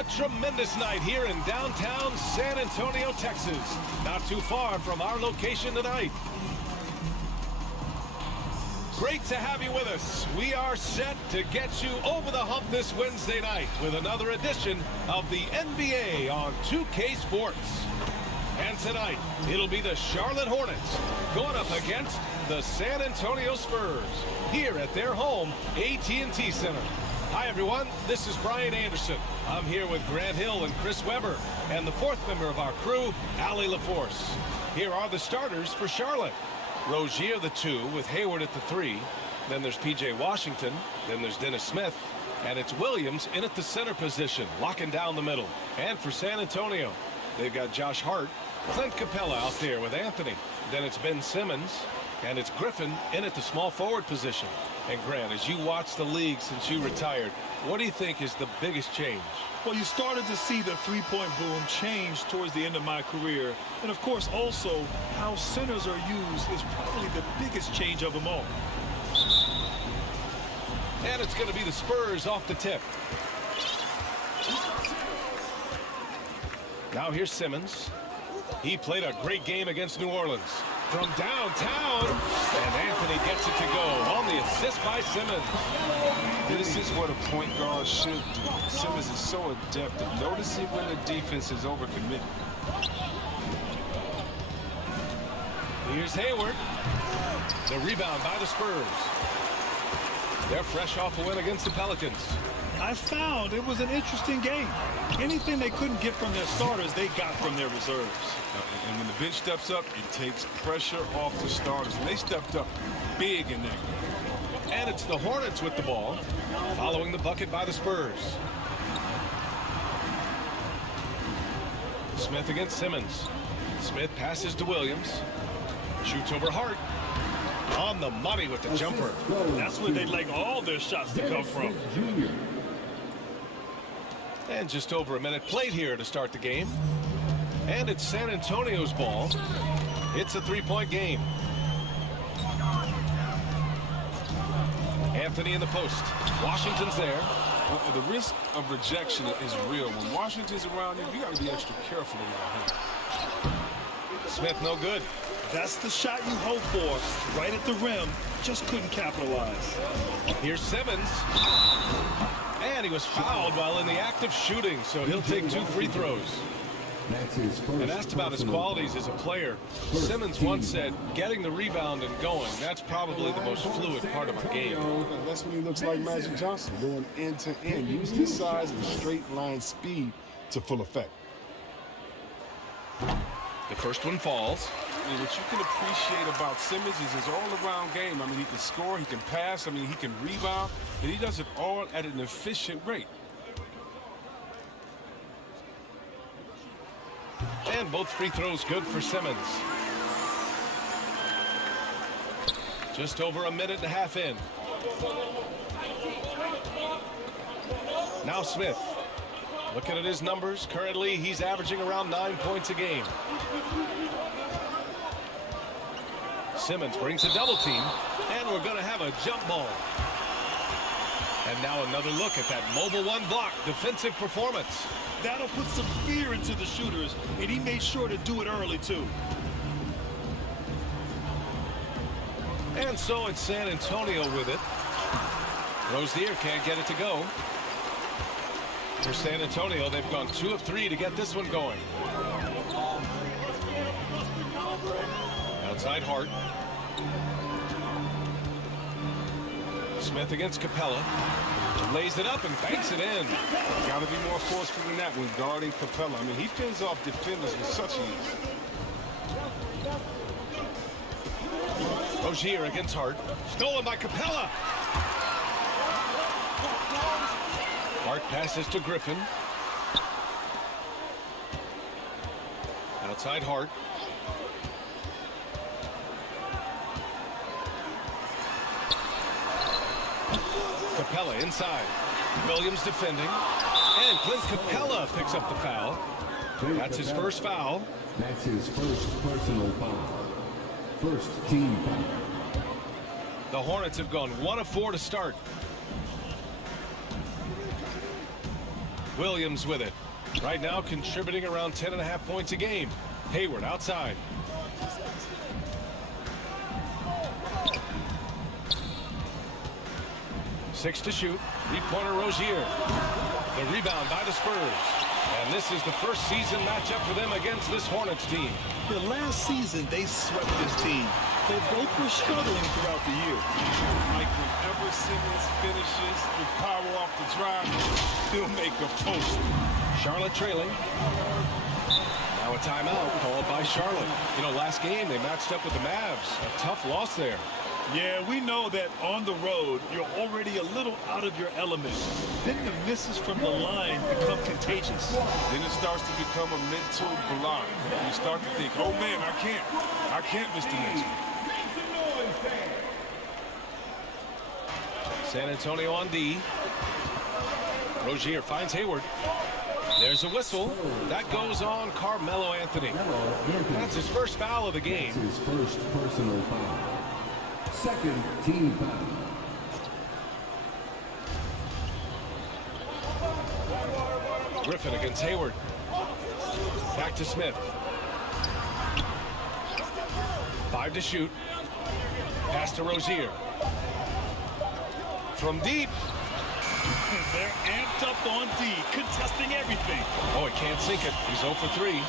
A tremendous night here in downtown San Antonio, Texas. Not too far from our location tonight. Great to have you with us. We are set to get you over the hump this Wednesday night with another edition of the NBA on 2K Sports. And tonight, it'll be the Charlotte Hornets going up against the San Antonio Spurs here at their home AT&T Center. Hi, everyone. This is Brian Anderson. I'm here with Grant Hill and Chris Webber, and the fourth member of our crew, Allie LaForce. Here are the starters for Charlotte. Rozier, the 2, with Hayward at the 3. Then there's P.J. Washington. Then there's Dennis Smith. And it's Williams in at the center position, locking down the middle. And for San Antonio, they've got Josh Hart, Clint Capella out there with Anthony. Then it's Ben Simmons. And it's Griffin in at the small forward position. And Grant, as you watch the league since you retired, what do you think is the biggest change? Well, you started to see the three-point boom change towards the end of my career. And, of course, also how centers are used is probably the biggest change of them all. And it's going to be the Spurs off the tip. Now here's Simmons. He played a great game against New Orleans. From downtown, and Anthony gets it to go on the assist by Simmons. This is what a point guard should do. Simmons is so adept at noticing when the defense is overcommitted. Here's Hayward. The rebound by the Spurs. They're fresh off a win against the Pelicans. I found it was an interesting game. Anything they couldn't get from their starters, they got from their reserves. And when the bench steps up, it takes pressure off the starters. And they stepped up big in that game. And it's the Hornets with the ball, following the bucket by the Spurs. Smith against Simmons. Smith passes to Williams. Shoots over Hart. On the money with the jumper. That's where they'd like all their shots to come from. And just over a minute played here to start the game. And it's San Antonio's ball. It's a three-point game. Anthony in the post. Washington's there. The risk of rejection is real. When Washington's around you, you got to be extra careful around him. Smith no good. That's the shot you hope for. Right at the rim. Just couldn't capitalize. Here's Simmons. And he was fouled while in the act of shooting, so he'll take 2 free throws. And asked about his qualities as a player, Simmons once said, getting the rebound and going, that's probably the most fluid part of my game. That's when he looks like Magic Johnson, going end to end. Use his size and straight line speed to full effect. The first one falls. And what you can appreciate about Simmons is his all-around game. I mean, he can score, he can pass, I mean, he can rebound, and he does it all at an efficient rate. And both free throws good for Simmons. Just over a minute and a half in. Now Smith. Looking at his numbers, currently he's averaging around 9 points a game. Simmons brings a double team, and we're going to have a jump ball. And now another look at that mobile one block defensive performance. That'll put some fear into the shooters, and he made sure to do it early, too. And so it's San Antonio with it. Rozier can't get it to go. For San Antonio, they've gone 2 of 3 to get this one going. Outside Hart. Smith against Capella. Lays it up and banks it in. Got to be more forceful than that when guarding Capella. I mean, he fends off defenders with such ease. Rozier against Hart. Stolen by Capella. Hart passes to Griffin. Outside Hart. Capella inside. Williams defending. And Clint Capella picks up the foul. That's his first foul. That's his first personal foul. First team foul. The Hornets have gone 1 of 4 to start. Williams with it. Right now contributing around 10.5 points a game. Hayward outside. Six to shoot. Three-pointer Rozier. The rebound by the Spurs. And this is the first season matchup for them against this Hornets team. The last season, they swept this team. They both were struggling throughout the year. Like whenever Simmons finishes with power off the drive, he'll make a post. Charlotte trailing. Now a timeout called by Charlotte. You know, last game they matched up with the Mavs. A tough loss there. Yeah, we know that on the road, you're already a little out of your element. Then the misses from the line become contagious. Then it starts to become a mental block. You start to think, oh man, I can't miss the next one. San Antonio on D. Rozier finds Hayward. There's a whistle. That goes on Carmelo Anthony. That's his first foul of the game. That's his first personal foul. Second team foul. Griffin against Hayward. Back to Smith. 5 to shoot. Pass to Rozier. From deep. They're amped up on D, contesting everything. Oh, he can't sink it. He's 0 for 3.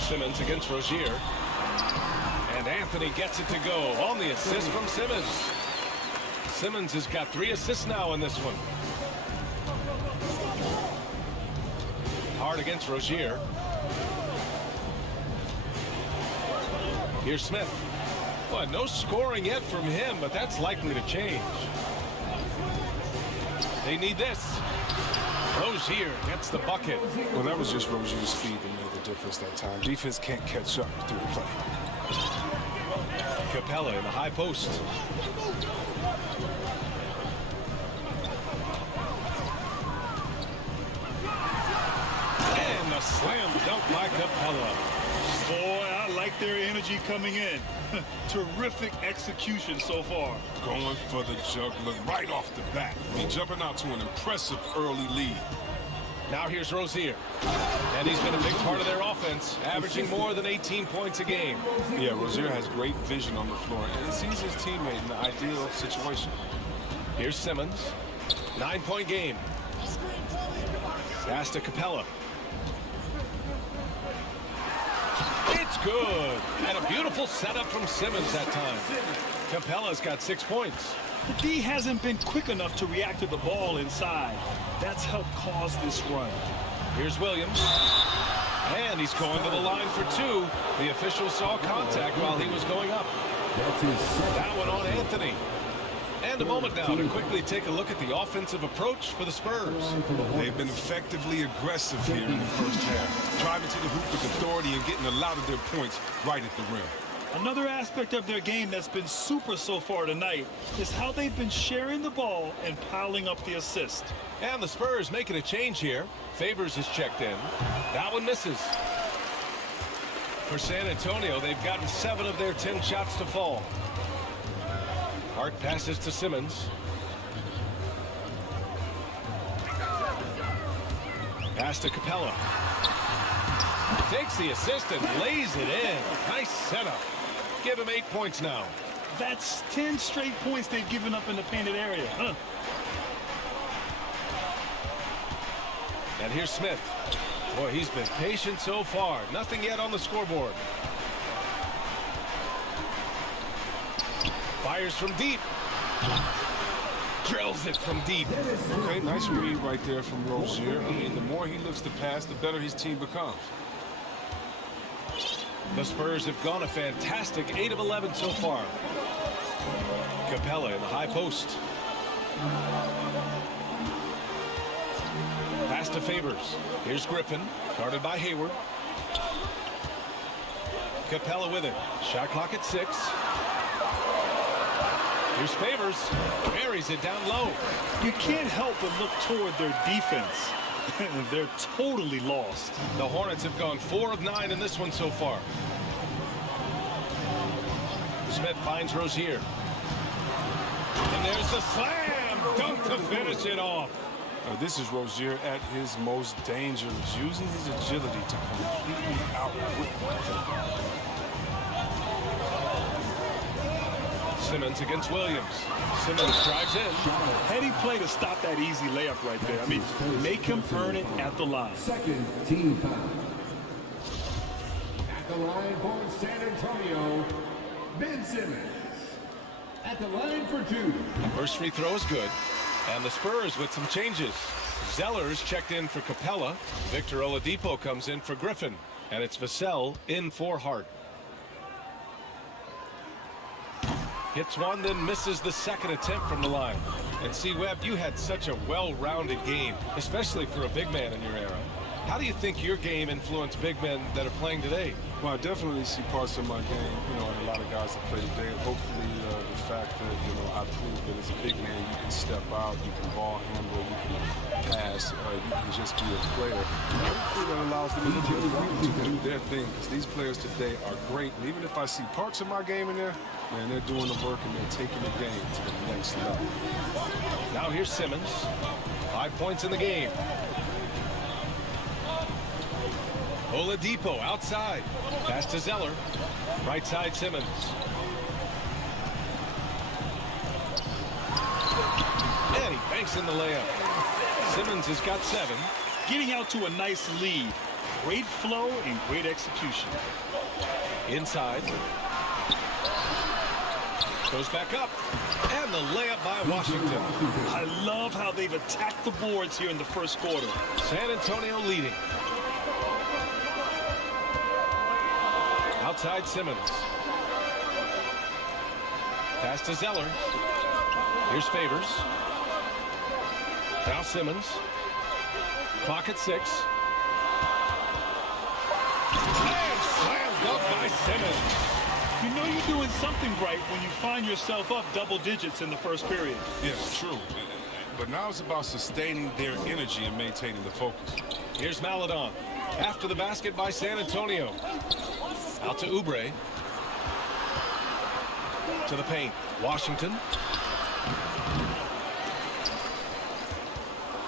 Simmons against Rozier. And Anthony gets it to go on the assist from Simmons. Simmons has got 3 assists now in this one. Hard against Rozier. Here's Smith. Well, no scoring yet from him, but that's likely to change. They need this. Rozier gets the bucket. Well, that was just Rozier's speed that made the difference that time. Defense can't catch up through the play. Capella in the high post. And the slam dunk by Capella. Boy, I like their energy coming in. Terrific execution so far. Going for the juggler right off the bat. He's jumping out to an impressive early lead. Now here's Rozier. And he's been a big part of their offense, averaging more than 18 points a game. Yeah, Rozier has great vision on the floor and sees his teammate in the ideal situation. Here's Simmons. 9-point game. Pass to Capella. It's good. And a beautiful setup from Simmons that time. Capella's got 6 points. The D hasn't been quick enough to react to the ball inside. That's helped cause this run. Here's Williams. And he's going to the line for 2. The official saw contact while he was going up. That one on Anthony. And a moment now to quickly take a look at the offensive approach for the Spurs. They've been effectively aggressive here in the first half, driving to the hoop with authority and getting a lot of their points right at the rim. Another aspect of their game that's been super so far tonight is how they've been sharing the ball and piling up the assist. And the Spurs making a change here. Favors is checked in. That one misses. For San Antonio, they've gotten 7 of their 10 shots to fall. Hart passes to Simmons. Pass to Capella. Takes the assist and lays it in. Nice setup. Give him 8 points now. That's 10 straight points they've given up in the painted area, huh? And here's Smith. Boy, he's been patient so far. Nothing yet on the scoreboard. Fires from deep. Drills it from deep. Okay, nice read right there from Rozier. I mean, the more he looks to pass, the better his team becomes. The Spurs have gone a fantastic 8 of 11 so far. Capella in the high post. Pass to Favors. Here's Griffin, guarded by Hayward. Capella with it. Shot clock at 6. Here's Favors. Buries it down low. You can't help but look toward their defense. They're totally lost. The Hornets have gone 4 of 9 in this one so far. Smith finds Rozier. And there's the slam dunk to finish it off. This is Rozier at his most dangerous, using his agility to completely outwit the defender. Simmons against Williams. Simmons drives in. Heady play to stop that easy layup right there. I mean, make him earn it at the line. Second team foul. At the line for San Antonio, Ben Simmons. At the line for 2. First free throw is good. And the Spurs with some changes. Zeller's checked in for Capella. Victor Oladipo comes in for Griffin. And it's Vassell in for Hart. Hits one, then misses the second attempt from the line. And see, Webb, you had such a well-rounded game, especially for a big man in your era. How do you think your game influenced big men that are playing today? Well, I definitely see parts of my game, in a lot of guys that play today. And hopefully the fact that, I prove that as a big man, you can step out, you can ball handle, you can pass, you can just be a player. And hopefully that allows them to do their thing, because these players today are great. And even if I see parts of my game in there, man, they're doing the work and they're taking the game to the next level. Now here's Simmons. 5 points in the game. Oladipo outside. Pass to Zeller. Right side Simmons. And he banks in the layup. Simmons has got 7. Getting out to a nice lead. Great flow and great execution. Inside. Goes back up. And the layup by Washington. I love how they've attacked the boards here in the first quarter. San Antonio leading. Outside Simmons. Pass to Zeller. Here's Favors. Now Simmons. Clock at 6. And slam dunk by Simmons. You know you're doing something right when you find yourself up double digits in the first period. Yeah, true. But now it's about sustaining their energy and maintaining the focus. Here's Maledon. After the basket by San Antonio. Out to Oubre. To the paint. Washington.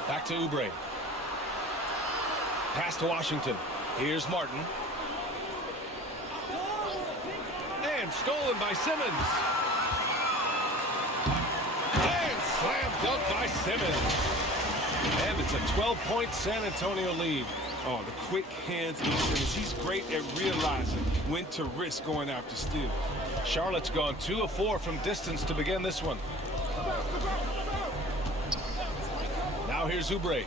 Back to Oubre. Pass to Washington. Here's Martin. And stolen by Simmons. And slam dunk by Simmons. And it's a 12-point San Antonio lead. Oh, the quick hands of Simmons. He's great at realizing when to risk going after steals. Charlotte's gone 2 of 4 from distance to begin this one. Now here's Oubre.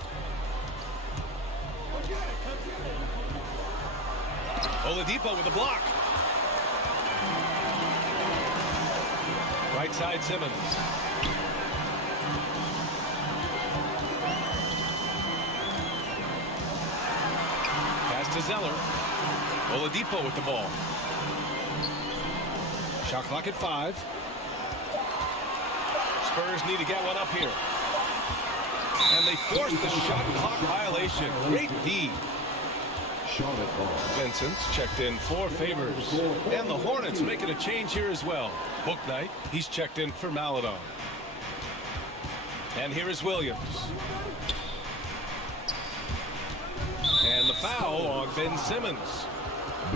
Oladipo with a block. Right side Simmons. Pass to Zeller. Oladipo with the ball. Shot clock at 5. Spurs need to get one up here. And they forced the shot clock violation. Great D. Vincent's checked in for Favors. And the Hornets making a change here as well. Bouknight, he's checked in for Maledon. And here is Williams. And the foul on Ben Simmons.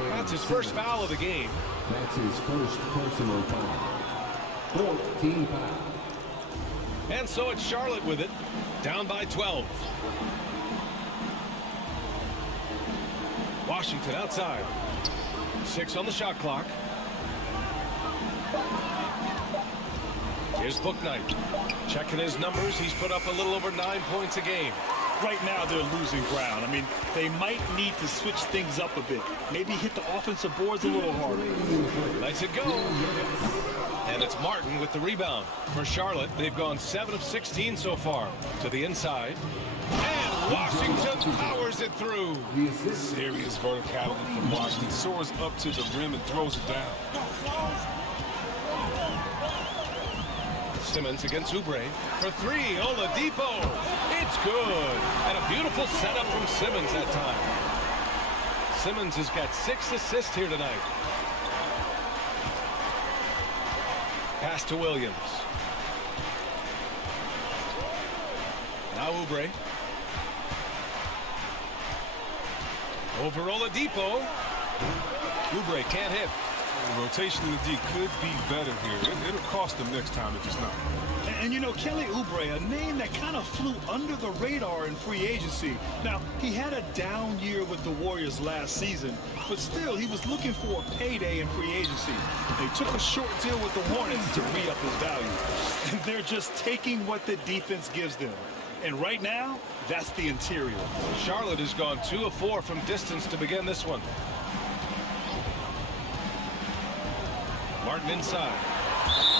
That's his first foul of the game. That's his first personal foul. 14 foul. And so it's Charlotte with it. Down by 12. Washington outside. 6 on the shot clock. Here's Bouknight. Checking his numbers. He's put up a little over 9 points a game. Right now they're losing ground. I mean, they might need to switch things up a bit. Maybe hit the offensive boards a little harder. Lets it go. And it's Martin with the rebound. For Charlotte, they've gone 7 of 16 so far. To the inside. And Washington powers it through. Serious verticality from Washington. Soars up to the rim and throws it down. Simmons against Oubre. For 3, Oladipo. It's good. And a beautiful setup from Simmons that time. Simmons has got 6 assists here tonight. Pass to Williams. Now Oubre. Over Oladipo. Oubre can't hit. The rotation in the D could be better here. It'll cost them next time if it's not. And you know, Kelly Oubre, a name that kind of flew under the radar in free agency. Now, he had a down year with the Warriors last season, but still, he was looking for a payday in free agency. They took a short deal with the Hornets to re-up his value. And they're just taking what the defense gives them. And right now, that's the interior. Charlotte has gone 2 of 4 from distance to begin this one. Martin inside.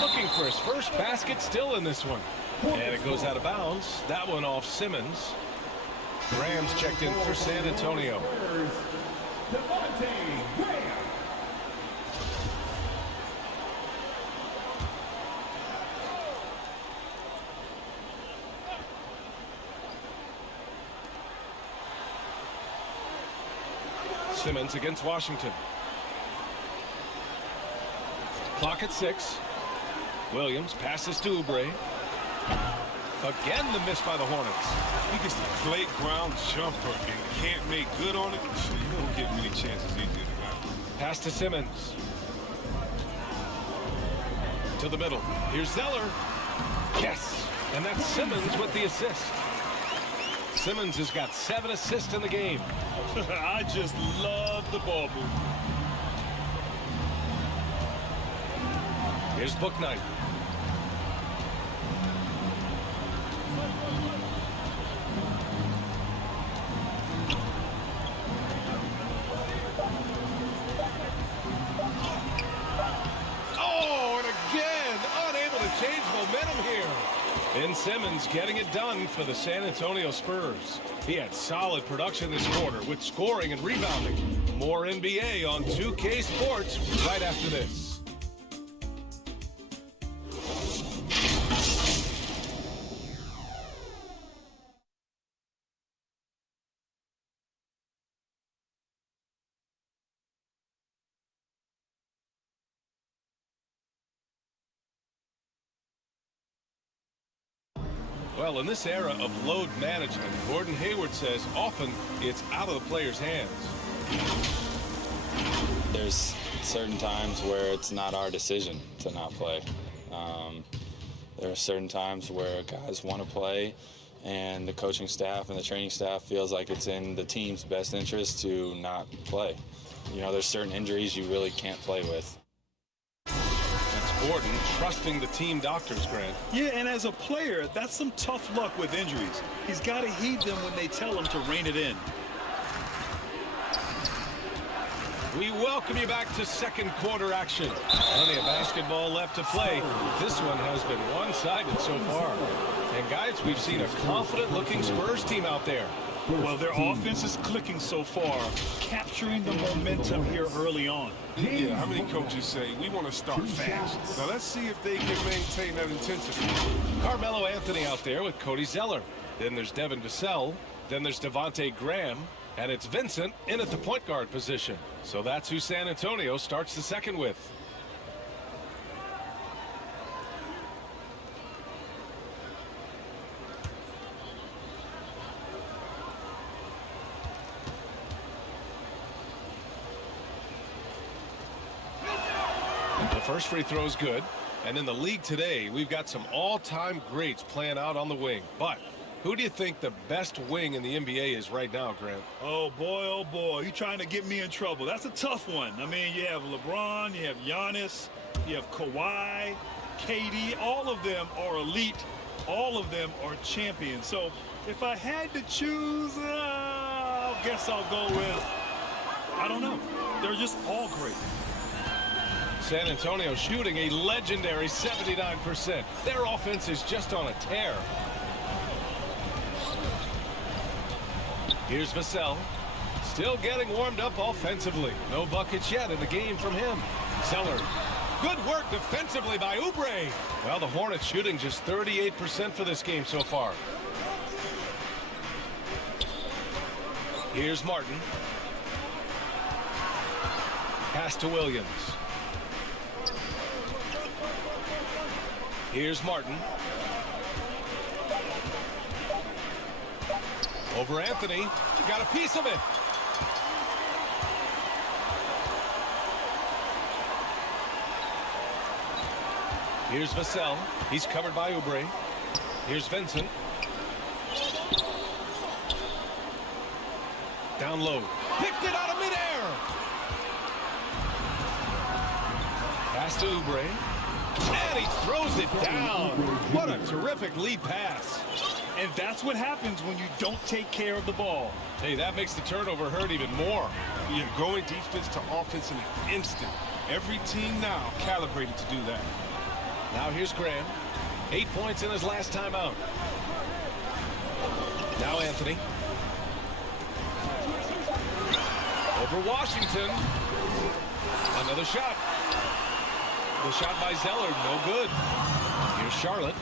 Looking for his first basket still in this one. And it goes out of bounds. That one off Simmons. Graham's checked in for San Antonio. Simmons against Washington. Clock at 6. Williams passes to Oubre. Again, the miss by the Hornets. He gets the playground jumper and can't make good on it. You don't get many chances easier than that. Pass to Simmons. To the middle. Here's Zeller. Yes. And that's Simmons with the assist. Simmons has got 7 assists in the game. I just love the ball movement. Here's Bouknight. Oh, and again, unable to change momentum here. And Simmons getting it done for the San Antonio Spurs. He had solid production this quarter with scoring and rebounding. More NBA on 2K Sports right after this. Well, in this era of load management, Gordon Hayward says often it's out of the player's hands. There's certain times where it's not our decision to not play. There are certain times where guys want to play, and the coaching staff and the training staff feels like it's in the team's best interest to not play. You know, there's certain injuries you really can't play with. Gordon trusting the team doctors, Grant. Yeah, and as a player, that's some tough luck with injuries. He's got to heed them when they tell him to rein it in. We welcome you back to second quarter action. Plenty of basketball left to play. This one has been one-sided so far. And guys, we've seen a confident-looking Spurs team out there. Well, their offense is clicking so far, capturing the momentum here early on. Yeah, how many coaches say, we want to start fast? Now, let's see if they can maintain that intensity. Carmelo Anthony out there with Cody Zeller. Then there's Devin Vassell. Then there's Devontae Graham. And it's Vincent in at the point guard position. So that's who San Antonio starts the second with. The first free throw is good. And in the league today, we've got some all-time greats playing out on the wing. But who do you think the best wing in the NBA is right now, Grant? Oh, boy, you're trying to get me in trouble. That's a tough one. I mean, you have LeBron, you have Giannis, you have Kawhi, KD. All of them are elite. All of them are champions. So if I had to choose, I guess I'll go with, I don't know. They're just all great. San Antonio shooting a legendary 79%. Their offense is just on a tear. Here's Vassell. Still getting warmed up offensively. No buckets yet in the game from him. Zeller. Good work defensively by Oubre. Well, the Hornets shooting just 38% for this game so far. Here's Martin. Pass to Williams. Here's Martin. Over Anthony. Got a piece of it. Here's Vassell. He's covered by Oubre. Here's Vincent. Down low. Picked it out of midair. Pass to Oubre. And he throws it down. What a terrific lead pass. And that's what happens when you don't take care of the ball. Hey, that makes the turnover hurt even more. You're going defense to offense in an instant. Every team now calibrated to do that. Now here's Graham. 8 points in his last time out. Now Anthony. Over Washington. Another shot. The shot by Zeller, no good. Here's Charlotte.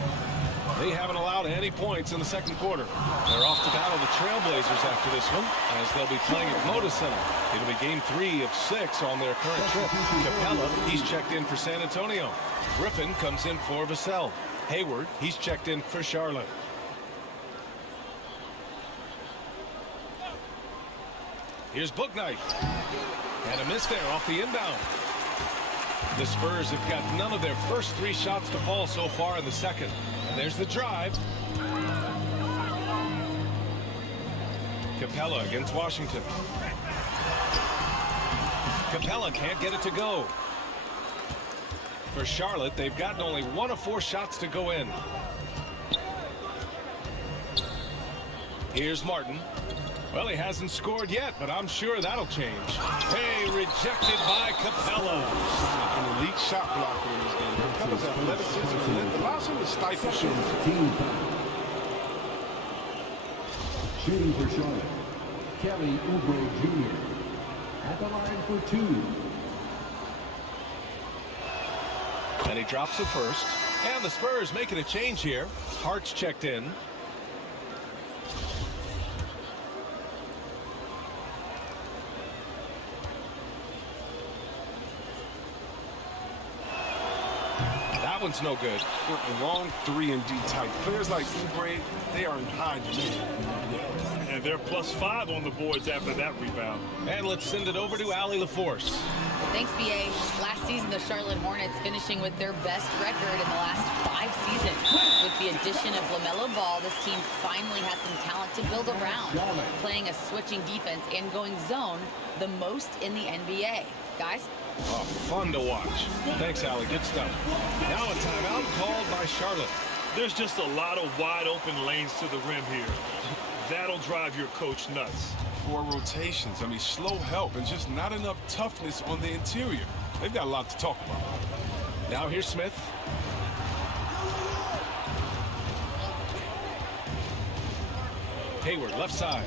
They haven't allowed any points in the second quarter. They're off to battle the Trailblazers after this one, as they'll be playing at Moda Center. It'll be game 3 of 6 on their current trip. Capella, he's checked in for San Antonio. Griffin comes in for Vassell. Hayward, he's checked in for Charlotte. Here's Bouknight. And a miss there off the inbound. The Spurs have got none of their first 3 shots to fall so far in the second. And there's the drive. Capella against Washington. Capella can't get it to go. For Charlotte, they've gotten only 1 of 4 shots to go in. Here's Martin. Well, he hasn't scored yet, but I'm sure that'll change. Hey, rejected by Capella. An elite shot blocker in this game. Capella's athleticism allows him to stifle shooting. Team foul. Shooting for Charlotte, Kelly Oubre Jr. at the line for 2. And he drops it first. And the Spurs making a change here. Hart's checked in. That one's no good. A long 3 and D type. Players like Oubre, they are in high demand. And they're +5 on the boards after that rebound. And let's send it over to Allie LaForce. Thanks, BA. Last season, the Charlotte Hornets finishing with their best record in the last 5 seasons. With the addition of LaMelo Ball, this team finally has some talent to build around, playing a switching defense and going zone the most in the NBA. Guys? Oh, fun to watch. Thanks, Allie. Good stuff. Now a timeout called by Charlotte. There's just a lot of wide open lanes to the rim here. That'll drive your coach nuts. 4 rotations. I mean, slow help and just not enough toughness on the interior. They've got a lot to talk about. Now here's Smith. Hayward, left side.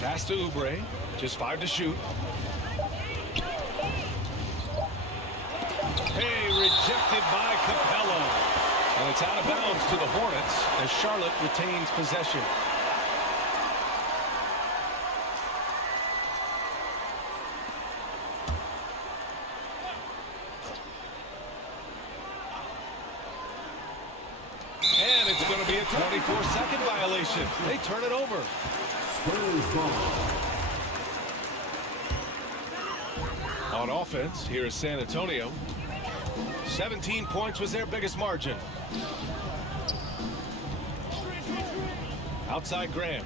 Pass to Oubre. Just 5 to shoot. Hey, rejected by Capella. And it's out of bounds to the Hornets as Charlotte retains possession. And it's going to be a 24-second violation. They turn it over. Spurs ball. On offense, here is San Antonio. 17 points was their biggest margin. Outside Graham.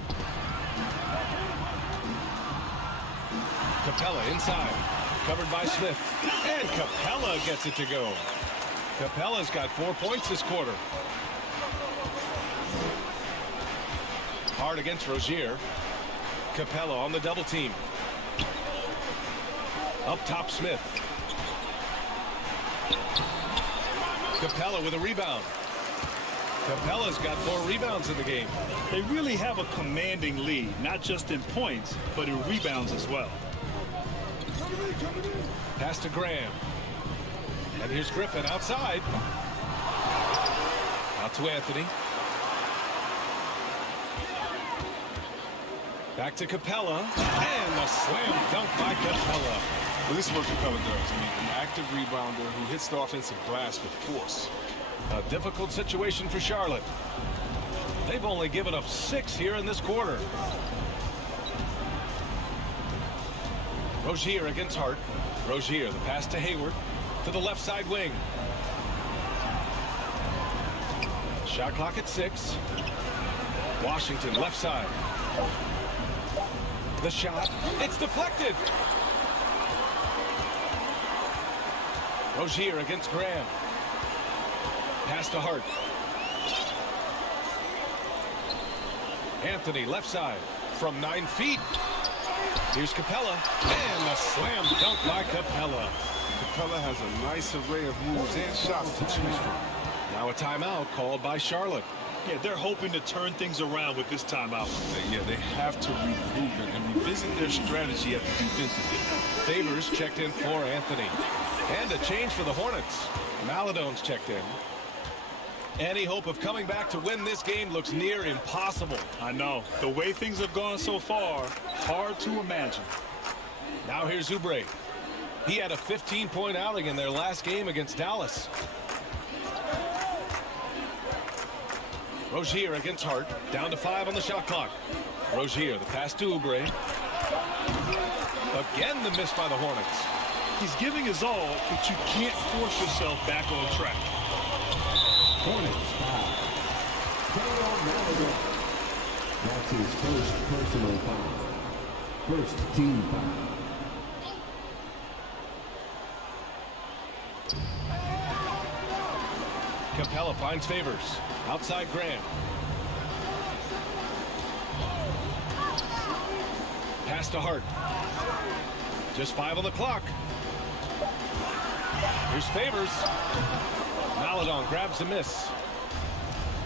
Capella inside. Covered by Smith. And Capella gets it to go. Capella's got 4 points this quarter. Hard against Rozier. Capella on the double team. Up top, Smith. Capella with a rebound. Capella's got 4 rebounds in the game. They really have a commanding lead, not just in points, but in rebounds as well. Pass to Graham. And here's Griffin outside. Out to Anthony. Back to Capella. And a slam dunk by Capella. Well, this is what Capella does. I mean, an active rebounder who hits the offensive glass with force. A difficult situation for Charlotte. They've only given up 6 here in this quarter. Rozier against Hart. Rozier, the pass to Hayward to the left side wing. Shot clock at 6. Washington left side. The shot, it's deflected. Rozier against Graham. Pass to Hart. Anthony left side from 9 feet. Here's Capella, and a slam dunk by Capella. Capella has a nice array of moves and shots to choose from. Now a timeout called by Charlotte. Yeah, they're hoping to turn things around with this timeout. Yeah, they have to regroup and revisit their strategy at the defensive end. Favors checked in for Anthony. And a change for the Hornets. Maladone's checked in. Any hope of coming back to win this game looks near impossible. I know. The way things have gone so far, hard to imagine. Now here's Oubre. He had a 15-point outing in their last game against Dallas. Rozier against Hart. Down to 5 on the shot clock. Rozier, the pass to Oubre. Again, the miss by the Hornets. He's giving his all, but you can't force yourself back on track. Hornets foul. That's his first personal foul. First team foul. Capella finds Favors. Outside Graham. Pass to Hart. Just 5 on the clock. Here's Favors. Maladon grabs the miss.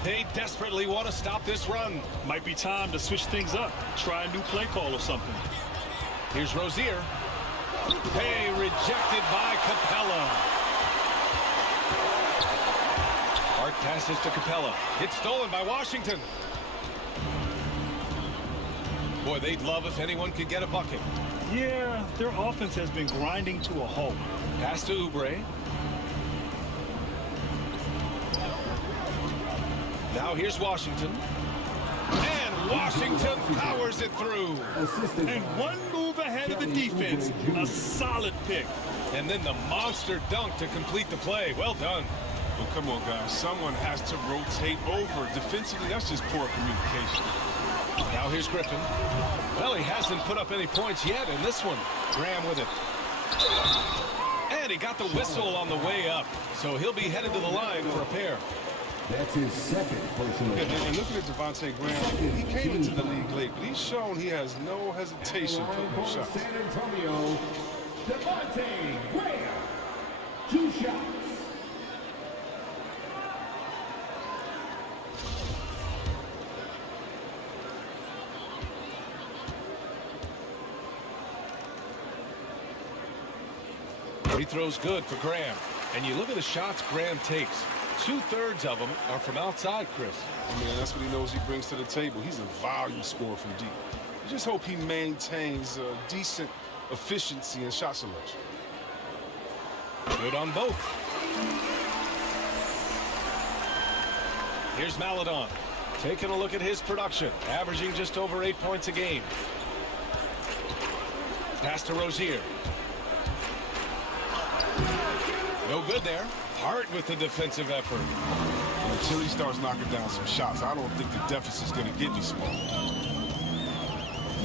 They desperately want to stop this run. Might be time to switch things up. Try a new play call or something. Here's Rozier. Hey, rejected by Capella. Hart passes to Capella. It's stolen by Washington. Boy, they'd love if anyone could get a bucket. Yeah, their offense has been grinding to a halt. Pass to Oubre. Now here's Washington. And Washington powers it through. And one move ahead of the defense. A solid pick. And then the monster dunk to complete the play. Well done. Well, come on, guys. Someone has to rotate over. Defensively, that's just poor communication. Now here's Griffin. Well, he hasn't put up any points yet in this one. Graham with it. And he got the whistle on the way up. So he'll be headed to the line for a pair. That's his second personal foul. And looking at Devontae Graham, he came into the league late, but he's shown he has no hesitation putting up shots. San Antonio, Devontae Graham. 2 shots. Free throw's good for Graham. And you look at the shots Graham takes. 2/3 of them are from outside, Chris. I mean, that's what he knows he brings to the table. He's a volume scorer from deep. You just hope he maintains decent efficiency and shot selection. Good on both. Here's Maladon. Taking a look at his production. Averaging just over 8 points a game. Pass to Rozier. No good there. Hart with the defensive effort. Until he starts knocking down some shots, I don't think the deficit's going to get any smaller.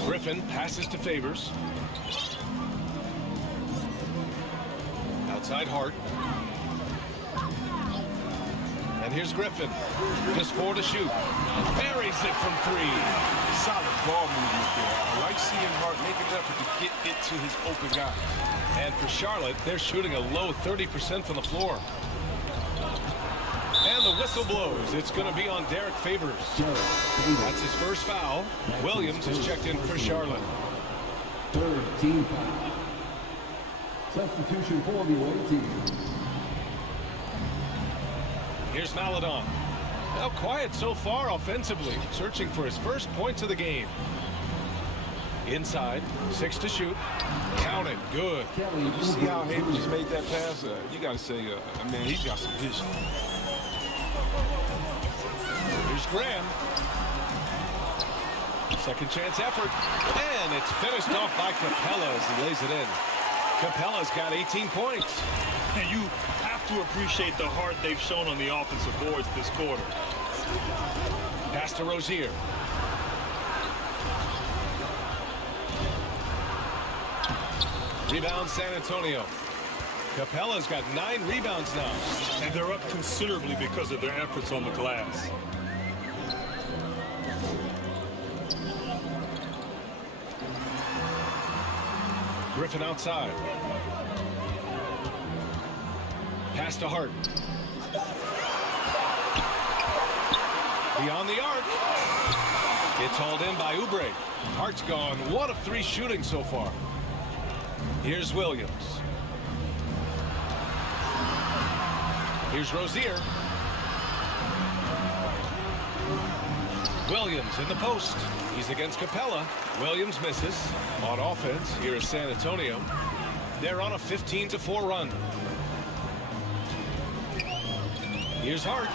Griffin passes to Favors. Outside Hart. And here's Griffin. Just 4 to shoot. Buries it from 3. Solid ball movement there. I like seeing Hart make an effort to get it to his open guy. And for Charlotte, they're shooting a low 30% from the floor. And the whistle blows. It's going to be on Derek Favors. That's his first foul. Williams is checked in for Charlotte. Third team foul. Substitution for the away team. Here's Maladon. Now quiet so far offensively, searching for his first points of the game. Inside, 6 to shoot. Count it, good. You see how Hayward just made that pass? You got to say, man, he's got some vision. Here's Graham. Second chance effort. And it's finished off by Capella as he lays it in. Capella's got 18 points. And you have to appreciate the heart they've shown on the offensive boards this quarter. Pass to Rozier. Rebound San Antonio. Capella's got 9 rebounds now. And they're up considerably because of their efforts on the glass. Griffin outside. Pass to Hart. Beyond the arc. It's hauled in by Oubre. Hart's gone 1 of 3 shooting so far. Here's Williams. Here's Rozier. Williams in the post. He's against Capella. Williams misses. On offense, here is San Antonio. They're on a 15-4 run. Here's Hart.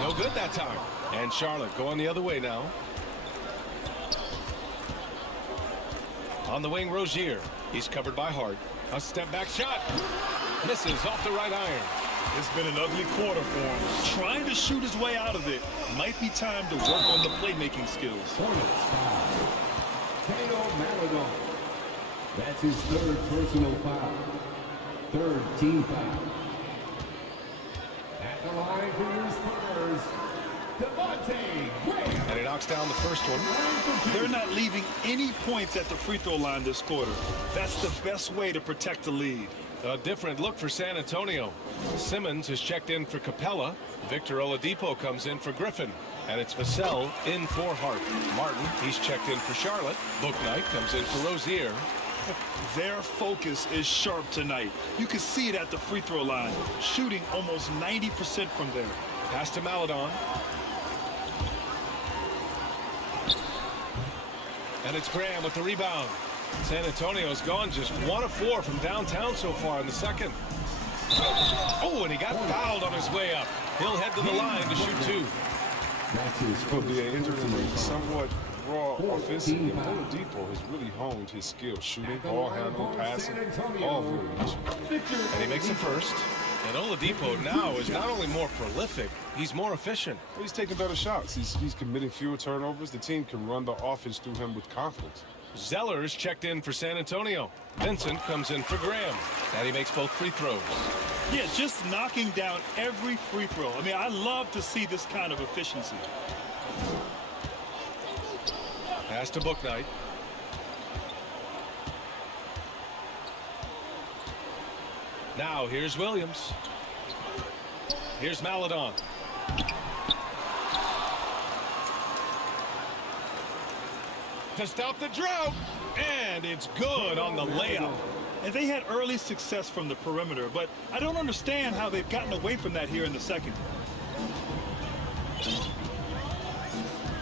No good that time. And Charlotte going the other way now. On the wing, Rozier. He's covered by Hart. A step back shot. Misses off the right iron. It's been an ugly quarter for him. Trying to shoot his way out of it. Might be time to work on the playmaking skills. That's his 3rd personal foul. 3rd team foul. At the line for your Spurs, And he knocks down the first one. They're not leaving any points at the free throw line this quarter. That's the best way to protect the lead. A different look for San Antonio. Simmons is checked in for Capella. Victor Oladipo comes in for Griffin. And it's Vassell in for Hart. Martin, he's checked in for Charlotte. Bouknight comes in for Rozier. Their focus is sharp tonight. You can see it at the free throw line. Shooting almost 90% from there. Pass to Maledon. And it's Graham with the rebound. San Antonio's gone just 1 of 4 from downtown so far in the second. Oh, and he got fouled on his way up. He'll head to the line to shoot 2. He'll be injured in a somewhat raw offensively. Oladipo has really honed his skills, shooting, ball handling, passing, all very much. And he makes the first. And Oladipo now is not only more prolific, he's more efficient. He's taking better shots. He's committing fewer turnovers. The team can run the offense through him with confidence. Zeller is checked in for San Antonio. Vincent comes in for Graham. And he makes both free throws. Yeah, just knocking down every free throw. I mean, I love to see this kind of efficiency. Pass to Bouknight. Now here's Williams. Here's Maledon. To stop the drought. And it's good on the layup. And they had early success from the perimeter, but I don't understand how they've gotten away from that here in the second.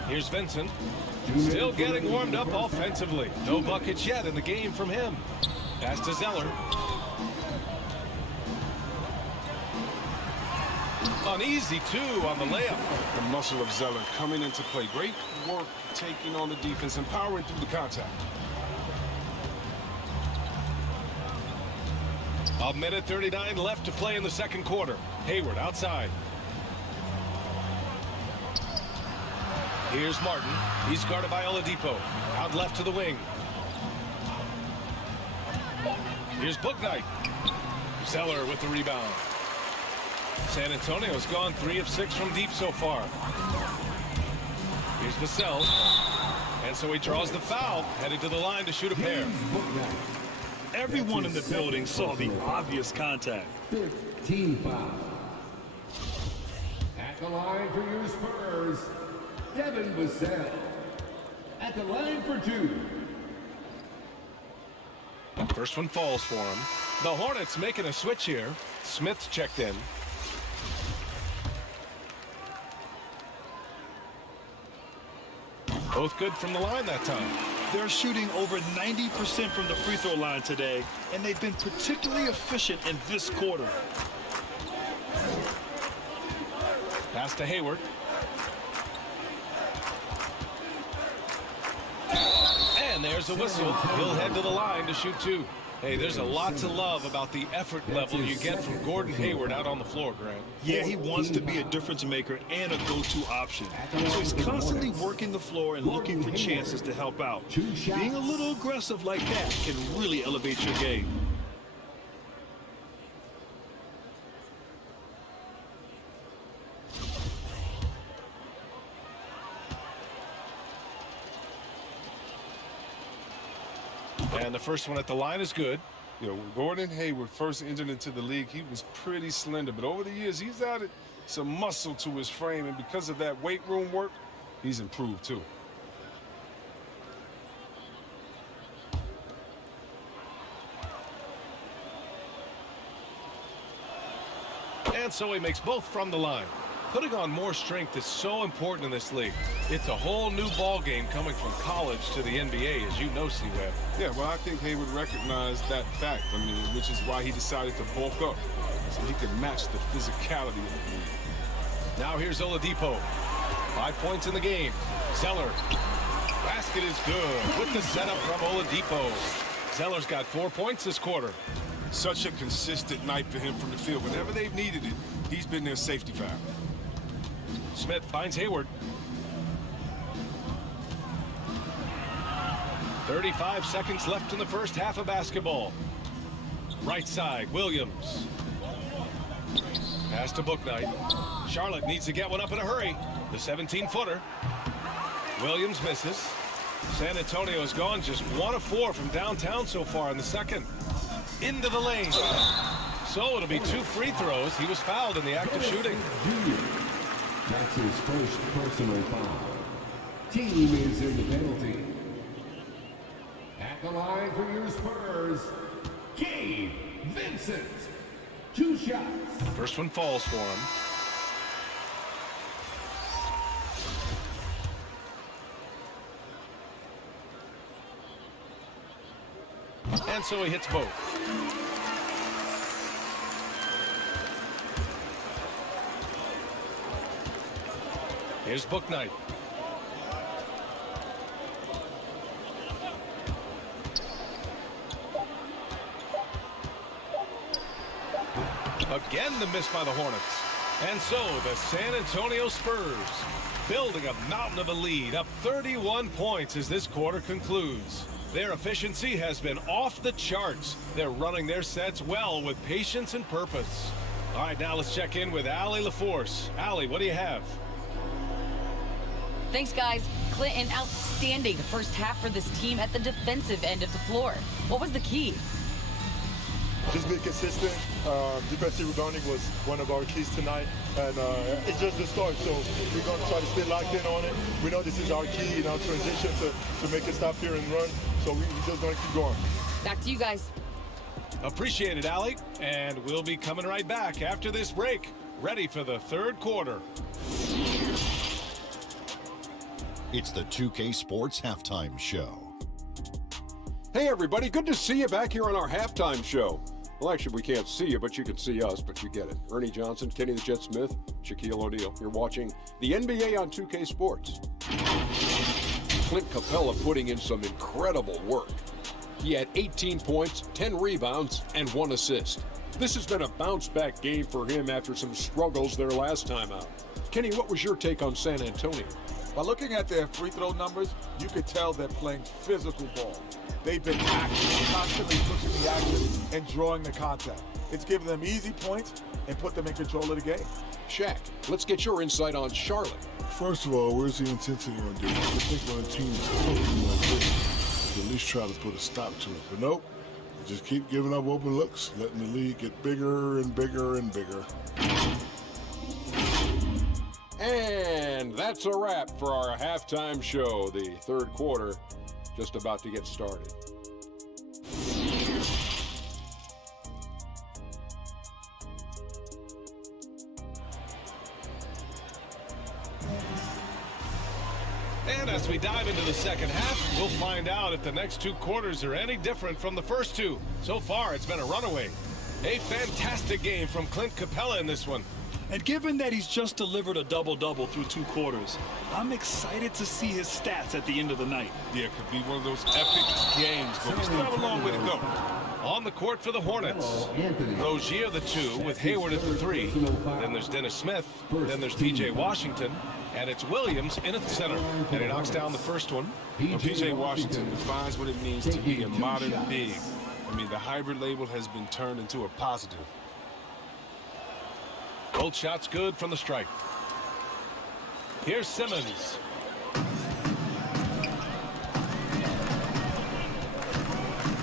Here's Vincent. Still getting warmed up offensively. No buckets yet in the game from him. Pass to Zeller. An easy 2 on the layup. The muscle of Zeller coming into play. Great work taking on the defense and powering through the contact. A minute 39 left to play in the second quarter. Hayward outside. Here's Martin. He's guarded by Oladipo. Out left to the wing. Here's Bouknight. Zeller with the rebound. San Antonio's gone 3 of 6 from deep so far. Here's Vassell. And so he draws the foul, headed to the line to shoot a pair. Everyone in the building saw the obvious contact. 15 fouls. At the line for your Spurs, Devin Vassell. At the line for 2. First one falls for him. The Hornets making a switch here. Smith's checked in. Both good from the line that time. They're shooting over 90% from the free throw line today, and they've been particularly efficient in this quarter. Pass to Hayward. there's a whistle. He'll head to the line to shoot 2. Hey, there's a lot to love about the effort level you get from Gordon Hayward out on the floor, Grant. Yeah, he wants to be a difference maker and a go-to option. So he's constantly working the floor and looking for chances to help out. Being a little aggressive like that can really elevate your game. And the first one at the line is good. You know, when Gordon Hayward first entered into the league, he was pretty slender. But over the years, he's added some muscle to his frame. And because of that weight room work, he's improved too. And so he makes both from the line. Putting on more strength is so important in this league. It's a whole new ball game coming from college to the NBA, as you know, C-Web. Yeah, well, I think Hayward recognized that fact, which is why he decided to bulk up, so he could match the physicality of the league. Now here's Oladipo. 5 points in the game. Zeller. Basket is good with the setup from Oladipo. Zeller's got 4 points this quarter. Such a consistent night for him from the field. Whenever they've needed it, he's been their safety valve. Smith finds Hayward. 35 seconds left in the first half of basketball. Right side, Williams. Pass to Bouknight. Charlotte needs to get one up in a hurry. The 17-footer. Williams misses. San Antonio has gone just 1 of 4 from downtown so far in the second. Into the lane. So it'll be 2 free throws. He was fouled in the act of shooting. That's his first personal foul. Team is in the penalty. At the line for your Spurs, Gabe Vincent. 2 shots. First one falls for him. And so he hits both. Here's Bouknight. Again, the miss by the Hornets. And so the San Antonio Spurs building a mountain of a lead, up 31 points as this quarter concludes. Their efficiency has been off the charts. They're running their sets well with patience and purpose. All right, now let's check in with Allie LaForce. Allie, what do you have? Thanks, guys. Clint, an outstanding first half for this team at the defensive end of the floor. What was the key? Just being consistent. Defensive rebounding was one of our keys tonight, and it's just the start. So we're going to try to stay locked in on it. We know this is our key in our transition to make it stop here and run. So we just going to keep going. Back to you guys. Appreciate it, Allie. And we'll be coming right back after this break. Ready for the third quarter. It's the 2K Sports Halftime Show. Hey everybody, good to see you back here on our halftime show. Well, actually, we can't see you, but you can see us, but you get it. Ernie Johnson, Kenny the Jet Smith, Shaquille O'Neal. You're watching the NBA on 2K Sports. Clint Capella putting in some incredible work. He had 18 points, 10 rebounds, and 1 assist. This has been a bounce-back game for him after some struggles their last time out. Kenny, what was your take on San Antonio? By looking at their free throw numbers, you could tell they're playing physical ball. They've been active, constantly pushing the action and drawing the contact. It's given them easy points and put them in control of the game. Shaq, let's get your insight on Charlotte. First of all, where's the intensity on this? I think when a team is cooking like this, at least try to put a stop to it. But nope, they just keep giving up open looks, letting the lead get bigger and bigger and bigger. And that's a wrap for our halftime show. The third quarter just about to get started. And as we dive into the second half, we'll find out if the next 2 quarters are any different from the first 2. So far, it's been a runaway. A fantastic game from Clint Capella in this one. And given that he's just delivered a double-double through 2 quarters, I'm excited to see his stats at the end of the night. Yeah, it could be one of those epic games, but we still have a long way to go. On the court for the Hornets, Rozier the 2 with Hayward at the 3. Then there's Dennis Smith. Then there's P.J. Washington. And it's Williams in at the center. And he knocks down the first one. Well, P.J. Washington defines what it means to be a modern big. I mean, the hybrid label has been turned into a positive. Both shots good from the strike. Here's Simmons.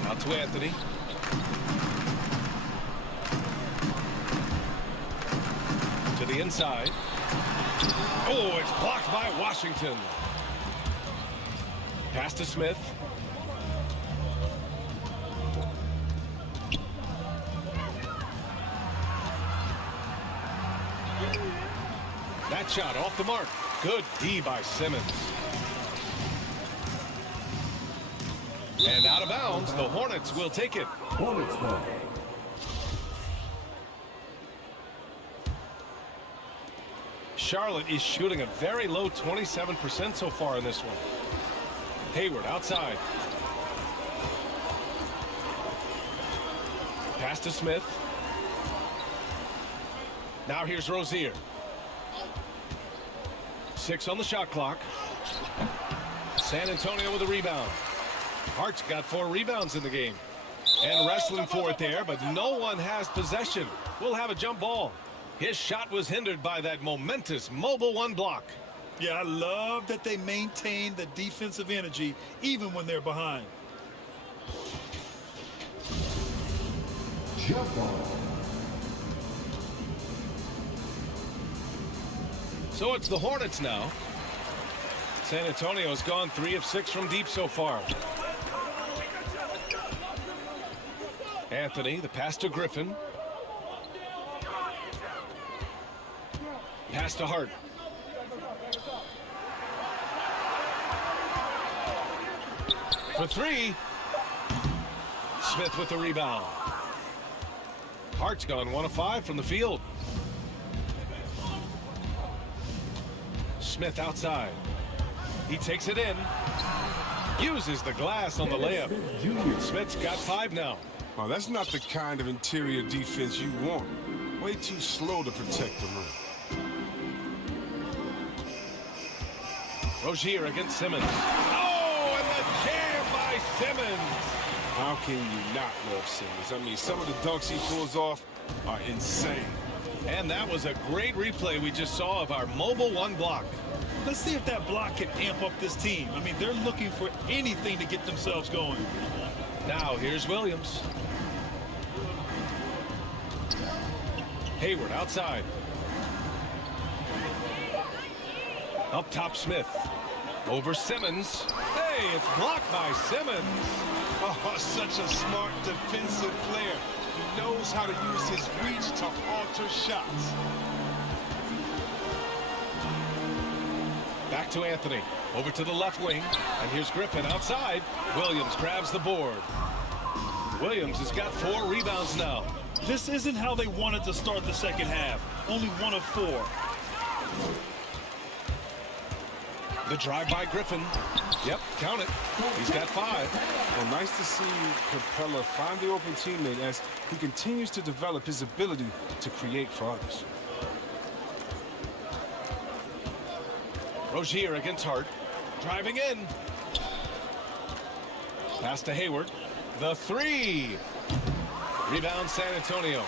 Out to Anthony. To the inside. Oh, it's blocked by Washington. Pass to Smith. That shot off the mark. Good D by Simmons. And out of bounds, the Hornets will take it. Hornets ball. Charlotte is shooting a very low 27% so far in this one. Hayward outside. Pass to Smith. Now here's Rozier. 6 on the shot clock. San Antonio with a rebound. Hart's got 4 rebounds in the game. And wrestling for it there, but no one has possession. We'll have a jump ball. His shot was hindered by that momentous mobile 1 block. Yeah, I love that they maintain the defensive energy even when they're behind. Jump ball. So it's the Hornets now. San Antonio's gone 3 of 6 from deep so far. Anthony, the pass to Griffin. Pass to Hart. For 3. Smith with the rebound. Hart's gone 1 of 5 from the field. Smith outside. He takes it in. Uses the glass on the layup. Smith's got 5 now. Oh, that's not the kind of interior defense you want. Way too slow to protect the rim. Rozier against Simmons. Oh, and the jam by Simmons. How can you not love Simmons? I mean, some of the dunks he pulls off are insane. And that was a great replay we just saw of our mobile 1 block. Let's see if that block can amp up this team. I mean, they're looking for anything to get themselves going. Now here's Williams. Hayward outside. Up top Smith. Over Simmons. Hey, it's blocked by Simmons. Oh, such a smart defensive player. He knows how to use his reach to alter shots. Back to Anthony. Over to the left wing. And here's Griffin outside. Williams grabs the board. Williams has got 4 rebounds now. This isn't how they wanted to start the second half. Only 1 of 4. The drive by Griffin. Yep, count it. He's got 5. Well, nice to see Capella find the open teammate as he continues to develop his ability to create for others. Rozier against Hart. Driving in. Pass to Hayward. The 3. Rebound San Antonio.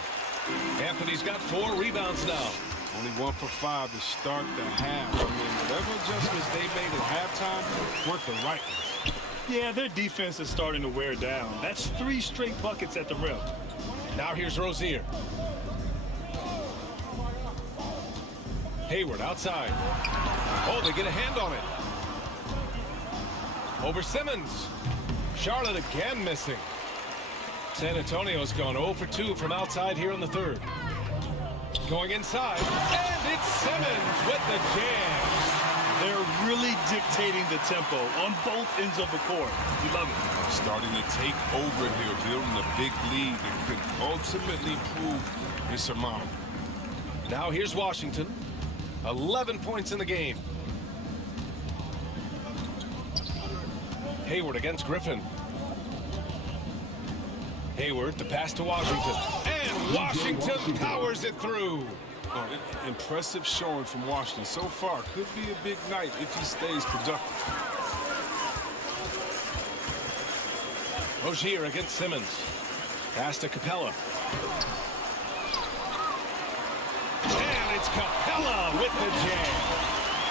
Anthony's got 4 rebounds now. Only 1 for 5 to start the half. I mean, whatever adjustments they made at halftime weren't the right ones. Yeah, their defense is starting to wear down. That's 3 straight buckets at the rim. Now here's Rozier. Hayward outside. Oh, they get a hand on it. Over Simmons. Charlotte again missing. San Antonio's gone 0 for 2 from outside here in the 3rd. Going inside, and it's Simmons with the jam. They're really dictating the tempo on both ends of the court. We love it. Starting to take over here, building a big lead that could ultimately prove insurmountable. Now here's Washington. 11 points in the game. Hayward against Griffin. Hayward, the pass to Washington. And Washington powers it through. Impressive showing from Washington so far. Could be a big night if he stays productive. Rozier against Simmons. Pass to Capella. And it's Capella with the jam.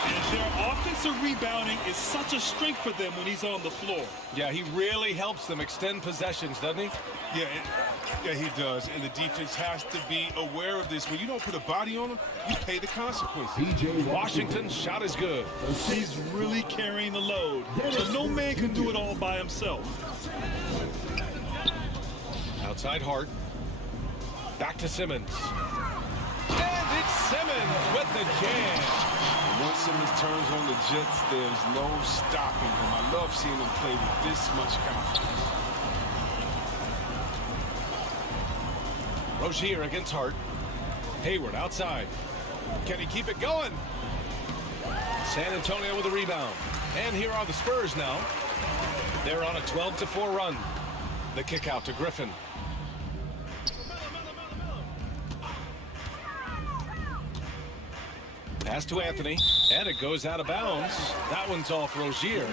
And their offensive rebounding is such a strength for them when he's on the floor. Yeah, he really helps them extend possessions, doesn't he? Yeah, he does. And the defense has to be aware of this. When you don't put a body on him, you pay the consequences. Washington's shot is good. He's really carrying the load. But no man can do it all by himself. Outside Hart. Back to Simmons. And it's Simmons with the jam. Once Simmons turns on the Jets, there's no stopping him. I love seeing him play with this much confidence. Rozier against Hart. Hayward outside. Can he keep it going? San Antonio with a rebound. And here are the Spurs now. They're on a 12-4 run. The kick out to Griffin. Pass to Anthony, and it goes out of bounds. That one's off Rozier.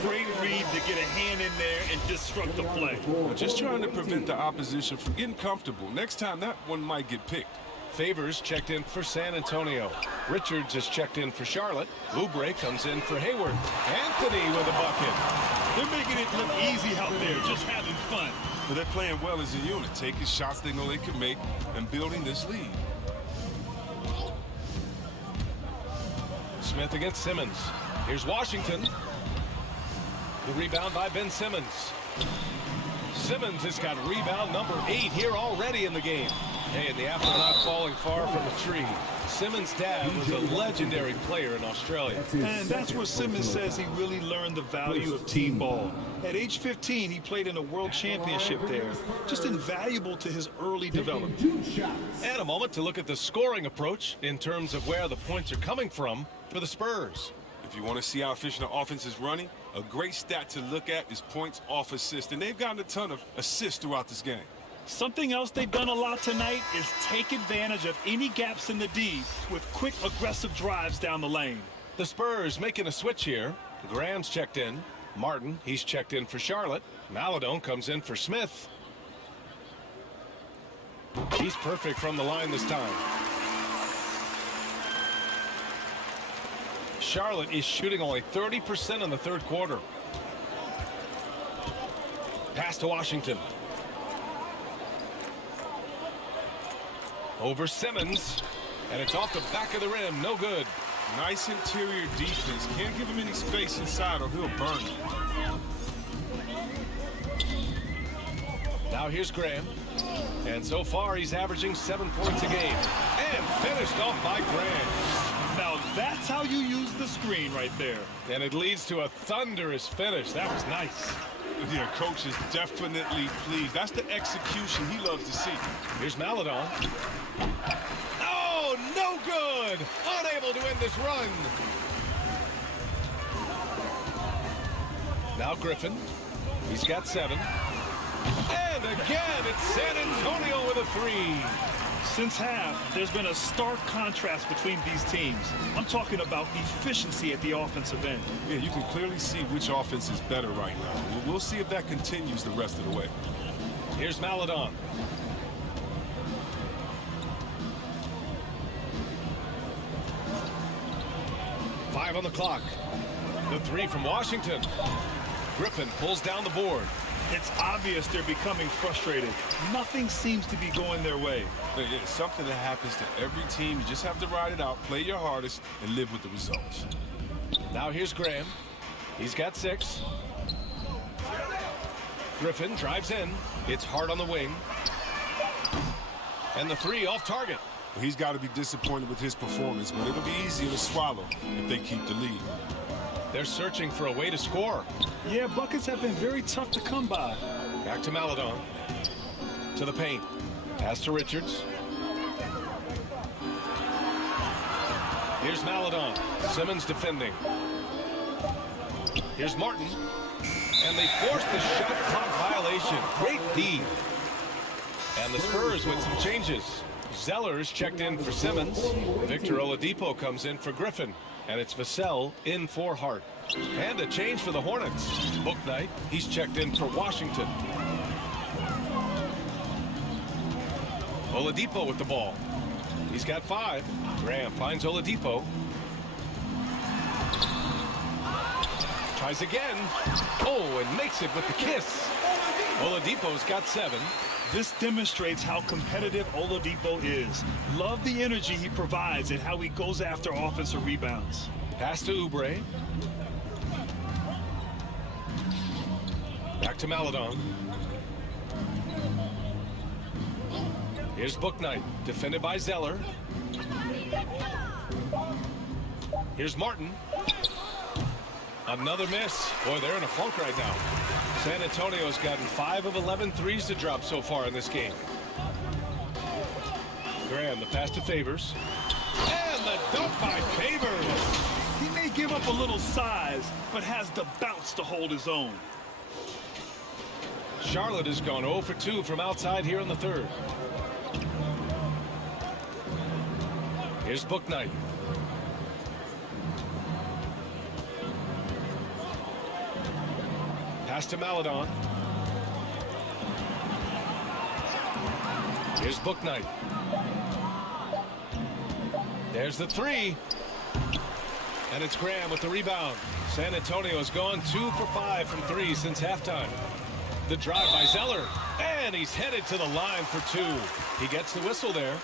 Great read to get a hand in there and disrupt the play. Just trying to prevent the opposition from getting comfortable. Next time, that one might get picked. Favors checked in for San Antonio. Richards is checked in for Charlotte. Oubre comes in for Hayward. Anthony with a bucket. They're making it look easy out there, just having fun. But they're playing well as a unit, taking shots they know they can make and building this lead. Smith against Simmons. Here's Washington. The rebound by Ben Simmons. Simmons has got rebound number 8 here already in the game. Hey, and the apple not falling far from the tree. Simmons' dad was a legendary player in Australia. And that's where Simmons says he really learned the value of team ball. At age 15, he played in a world championship there. Just invaluable to his early development. And a moment to look at the scoring approach in terms of where the points are coming from for the Spurs. If you want to see how efficient the offense is running, a great stat to look at is points off assist. And they've gotten a ton of assists throughout this game. Something else they've done a lot tonight is take advantage of any gaps in the D with quick, aggressive drives down the lane. The Spurs making a switch here. Graham's checked in. Martin, he's checked in for Charlotte. Maladone comes in for Smith. He's perfect from the line this time. Charlotte is shooting only 30% in the third quarter. Pass to Washington. Over Simmons, and it's off the back of the rim. No good. Nice interior defense. Can't give him any space inside or he'll burn you. Now here's Graham. And so far he's averaging 7 points a game. And finished off by Graham. Now that's how you use the screen right there. And it leads to a thunderous finish. That was nice. Yeah, coach is definitely pleased. That's the execution he loves to see. Here's Maladon. Oh, no good! Unable to end this run. Now Griffin. He's got 7. And again, it's San Antonio with a 3. Since half, there's been a stark contrast between these teams. I'm talking about efficiency at the offensive end. Yeah, you can clearly see which offense is better right now. We'll see if that continues the rest of the way. Here's Maladon. Five on the clock. The 3 from Washington. Griffin pulls down the board. It's obvious they're becoming frustrated. Nothing seems to be going their way. It's something that happens to every team. You just have to ride it out, play your hardest, and live with the results. Now here's Graham. He's got 6. Griffin drives in. It's Hart on the wing. And the 3 off target. Well, he's got to be disappointed with his performance, but it'll be easier to swallow if they keep the lead. They're searching for a way to score. Yeah, buckets have been very tough to come by. Back to Maladon. To the paint. Pass to Richards. Here's Maledon. Simmons defending. Here's Martin. And they forced the shot clock violation. Great D. And the Spurs with some changes. Zeller is checked in for Simmons. Victor Oladipo comes in for Griffin. And it's Vassell in for Hart. And a change for the Hornets. Bouknight, he's checked in for Washington. Oladipo with the ball. He's got 5. Graham finds Oladipo. Tries again. Oh, and makes it with the kiss. Oladipo's got 7. This demonstrates how competitive Oladipo is. Love the energy he provides and how he goes after offensive rebounds. Pass to Oubre. Back to Maledon. Here's Bouknight, defended by Zeller. Here's Martin. Another miss. Boy, they're in a funk right now. San Antonio's gotten 5 of 11 threes to drop so far in this game. Graham, the pass to Favors. And the dunk by Favors. He may give up a little size, but has the bounce to hold his own. Charlotte has gone 0 for 2 from outside here in the third. Here's Bouknight. Pass to Maledon. Here's Bouknight. There's the 3. And it's Graham with the rebound. San Antonio's gone 2 for 5 from 3 since halftime. The drive by Zeller. And he's headed to the line for 2. He gets the whistle there.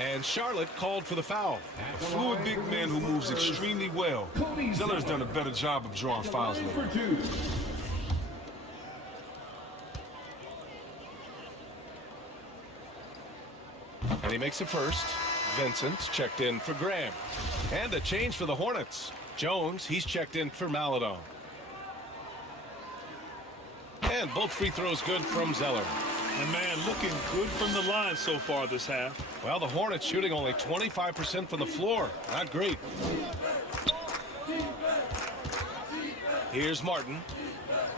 And Charlotte called for the foul. A fluid big man who moves extremely well. Zeller's done a better job of drawing fouls lately. And he makes a first. Vincent's checked in for Graham. And a change for the Hornets. Jones, he's checked in for Maledon. And both free throws good from Zeller. And man, looking good from the line so far this half. Well, the Hornets shooting only 25% from the floor. Not great. Here's Martin.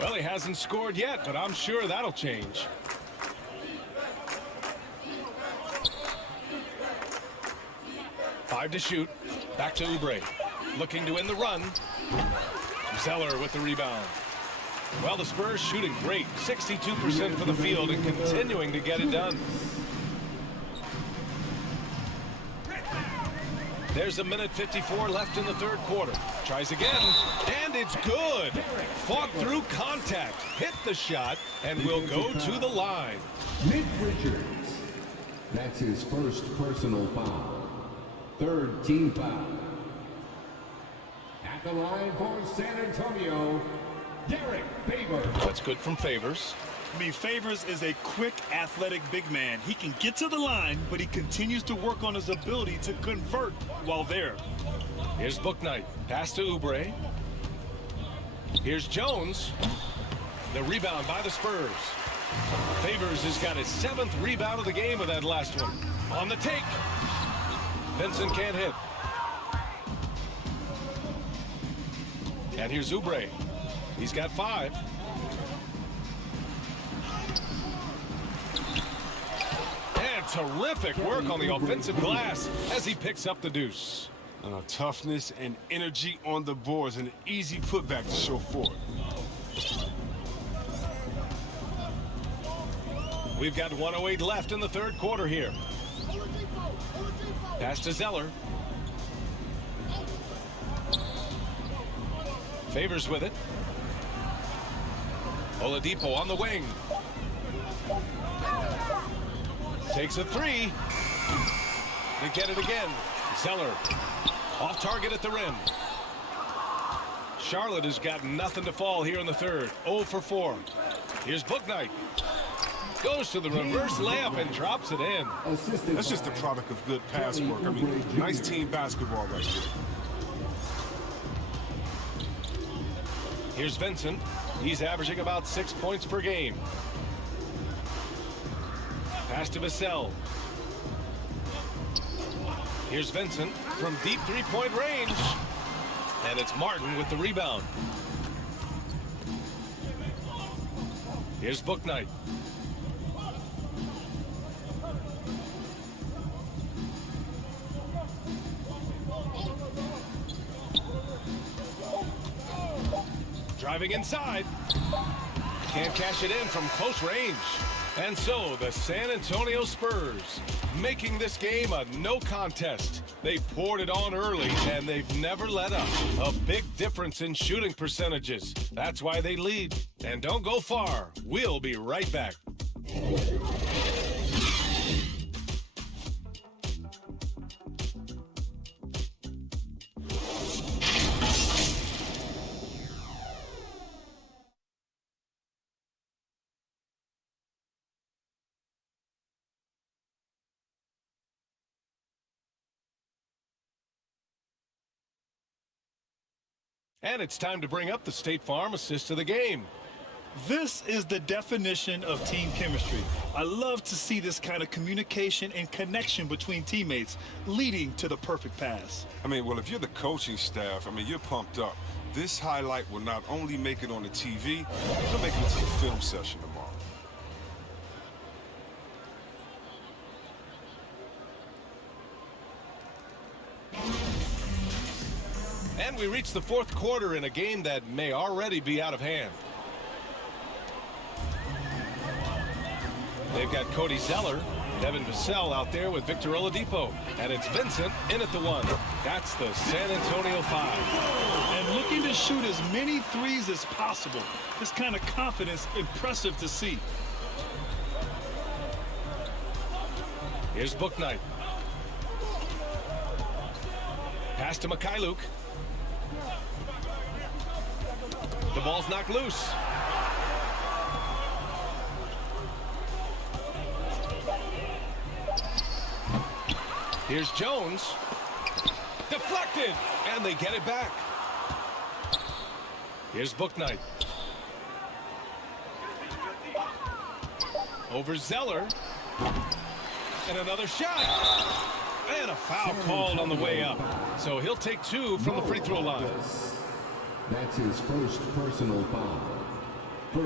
Well, he hasn't scored yet, but I'm sure that'll change. Five to shoot. Back to Oubre. Looking to win the run. Zeller with the rebound. Well, the Spurs shooting great. 62% from the field and continuing to get it done. There's 1:54 left in the third quarter. Tries again, and it's good. Fought through contact, hit the shot, and will go to the line. Nick Richards. That's his first personal foul. Third team foul. At the line for San Antonio, Derek Favors. That's good from Favors. I mean, Favors is a quick, athletic big man. He can get to the line, but he continues to work on his ability to convert while there. Here's Bouknight. Pass to Oubre. Here's Jones. The rebound by the Spurs. Favors has got his 7th rebound of the game with that last one. On the take. Vincent can't hit. And here's Oubre. He's got 5. And terrific work on the offensive glass as he picks up the deuce. Toughness and energy on the boards, and an easy putback to show for it. We've got 1:08 left in the third quarter here. Pass to Zeller. Favors with it. Oladipo on the wing. Takes a 3. They get it again. Zeller off target at the rim. Charlotte has got nothing to fall here in the third. 0 for 4. Here's Bouknight. Goes to the reverse layup and drops it in. That's just the product of good pass work. I mean, nice team basketball right there. Here's Vincent. He's averaging about 6 points per game. Pass to Vassell. Here's Vincent. from deep three-point range. And it's Martin with the rebound. Here's Bouknight. Driving inside. Can't cash it in from close range. And so the San Antonio Spurs making this game a no contest. They poured it on early and they've never let up. A big difference in shooting percentages. That's why they lead. And don't go far. We'll be right back. And it's time to bring up the State Farm assist of the game. This is the definition of team chemistry. I love to see this kind of communication and connection between teammates leading to the perfect pass. I mean, well, if you're the coaching staff, I mean, you're pumped up. This highlight will not only make it on the TV, it'll make it to the film session tomorrow. And we reach the fourth quarter in a game that may already be out of hand. They've got Cody Zeller, Devin Vassell out there with Victor Oladipo. And it's Vincent in at the one. That's the San Antonio 5. And looking to shoot as many threes as possible. This kind of confidence, impressive to see. Here's Bouknight. Pass to Mikhailuk. The ball's knocked loose. Here's Jones. Deflected, and they get it back. Here's Bouknight. Over Zeller. And another shot. And a foul called on the way up. So he'll take two from the free throw line. That's his first personal foul.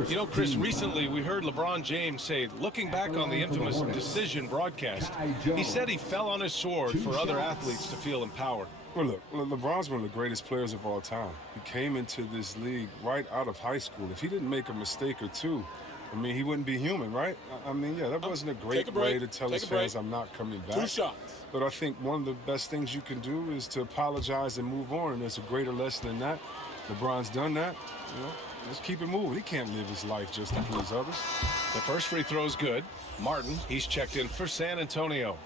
You know, Chris, recently we heard LeBron James say, looking back on the infamous decision broadcast, he said he fell on his sword for other athletes to feel empowered. Well, look, LeBron's one of the greatest players of all time. He came into this league right out of high school. If he didn't make a mistake or two, I mean, he wouldn't be human, right? I mean, yeah, that wasn't a great way to tell his fans I'm not coming back. 2 shots. But I think one of the best things you can do is to apologize and move on, and there's a greater lesson than that. LeBron's done that. You know, let's keep it moving. He can't live his life just to please others. The first free throw is good. Martin, he's checked in for San Antonio.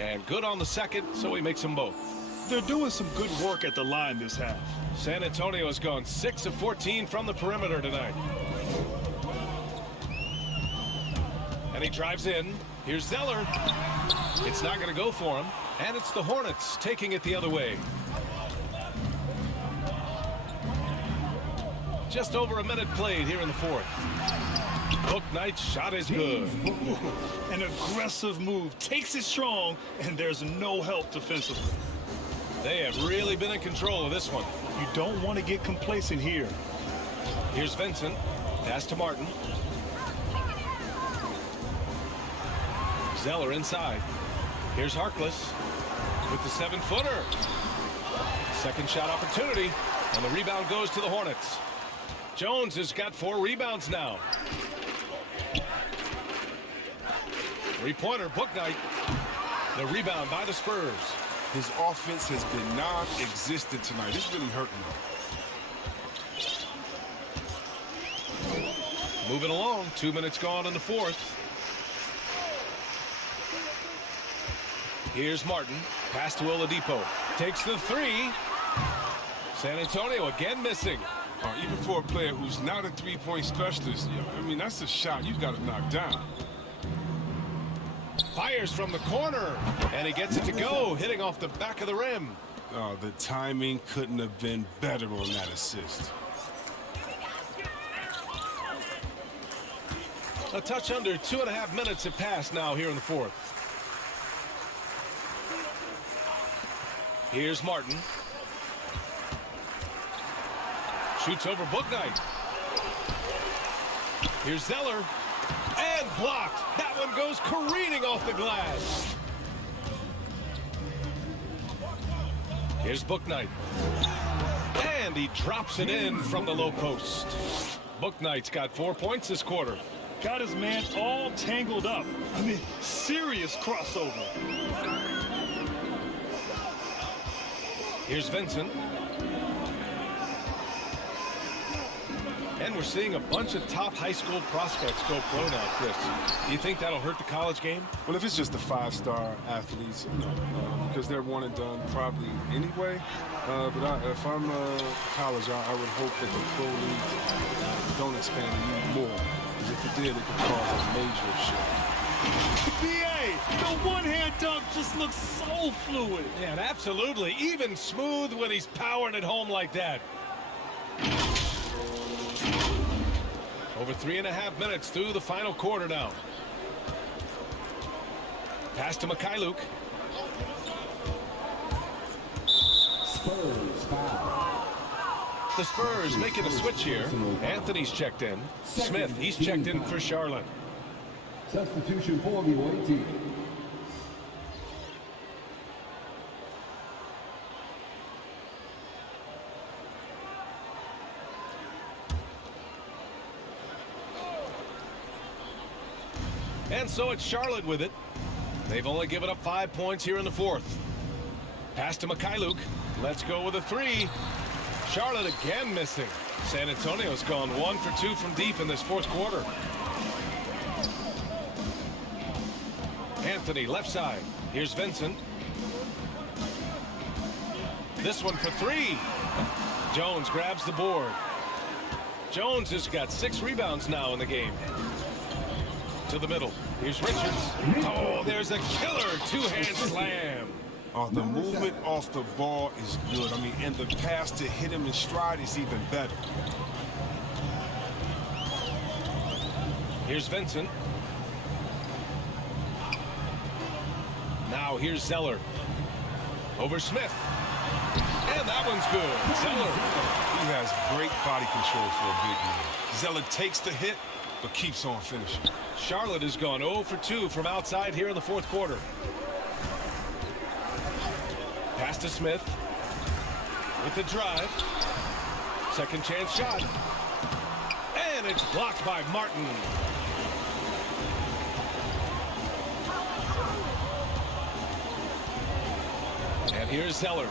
And good on the second, so he makes them both. They're doing some good work at the line this half. San Antonio has gone 6 of 14 from the perimeter tonight. And he drives in. Here's Zeller. It's not going to go for him. And it's the Hornets taking it the other way. Just over a minute played here in the fourth. Bouknight's shot is good. An aggressive move, takes it strong, and there's no help defensively. They have really been in control of this one. You don't want to get complacent here. Here's Vincent. Pass to Martin. Zeller inside. Here's Harkless with the 7-footer. Second shot opportunity, and the rebound goes to the Hornets. Jones has got 4 rebounds now. Three-pointer, Bouknight. The rebound by the Spurs. His offense has been non-existent tonight. It's really hurting him. Moving along, 2 minutes gone in the fourth. Here's Martin. Pass to Oladipo. Takes the 3. San Antonio again missing. Even for a player who's not a three-point specialist, I mean, that's a shot you got to knock down. Fires from the corner, and he gets it to go, hitting off the back of the rim. Oh, the timing couldn't have been better on that assist. A touch under 2.5 minutes have passed now here in the fourth. Here's Martin. Shoots over Bouknight. Here's Zeller. And blocked. That one goes careening off the glass. Here's Bouknight. And he drops it in from the low post. Bouknight's got 4 points this quarter. Got his man all tangled up. I mean, serious crossover. Here's Vincent. And we're seeing a bunch of top high school prospects go pro now, Chris. Do you think that'll hurt the college game? Well, if it's just the 5-star athletes, no. Because they're one and done probably anyway. But if I'm college, I would hope that the pro leagues don't expand any more. Because if it did, it could cause a major shift. BA, the one-hand dunk just looks so fluid. Yeah, and absolutely. Even smooth when he's powering it home like that. Over 3.5 minutes through the final quarter now. Pass to Mikhailuk. Spurs foul. The Spurs making a switch here. Anthony's checked in. Smith, he's checked in for Charlotte. Substitution for the away team. And so it's Charlotte with it. They've only given up 5 points here in the fourth. Pass to Mikhailuk. Let's go with a three. Charlotte again missing. San Antonio's gone 1 for 2 from deep in this fourth quarter. Anthony left side. Here's Vincent. This one for three. Jones grabs the board. Jones has got 6 rebounds now in the game. To the middle. Here's Richards. Oh, there's a killer two-hand slam. The movement off the ball is good. I mean, and the pass to hit him in stride is even better. Here's Vincent. Now here's Zeller. Over Smith. And that one's good. Zeller. He has great body control for a big man. Zeller takes the hit, but keeps on finishing. Charlotte has gone 0 for 2 from outside here in the fourth quarter. Pass to Smith. With the drive. Second chance shot. And it's blocked by Martin. And here's Zeller.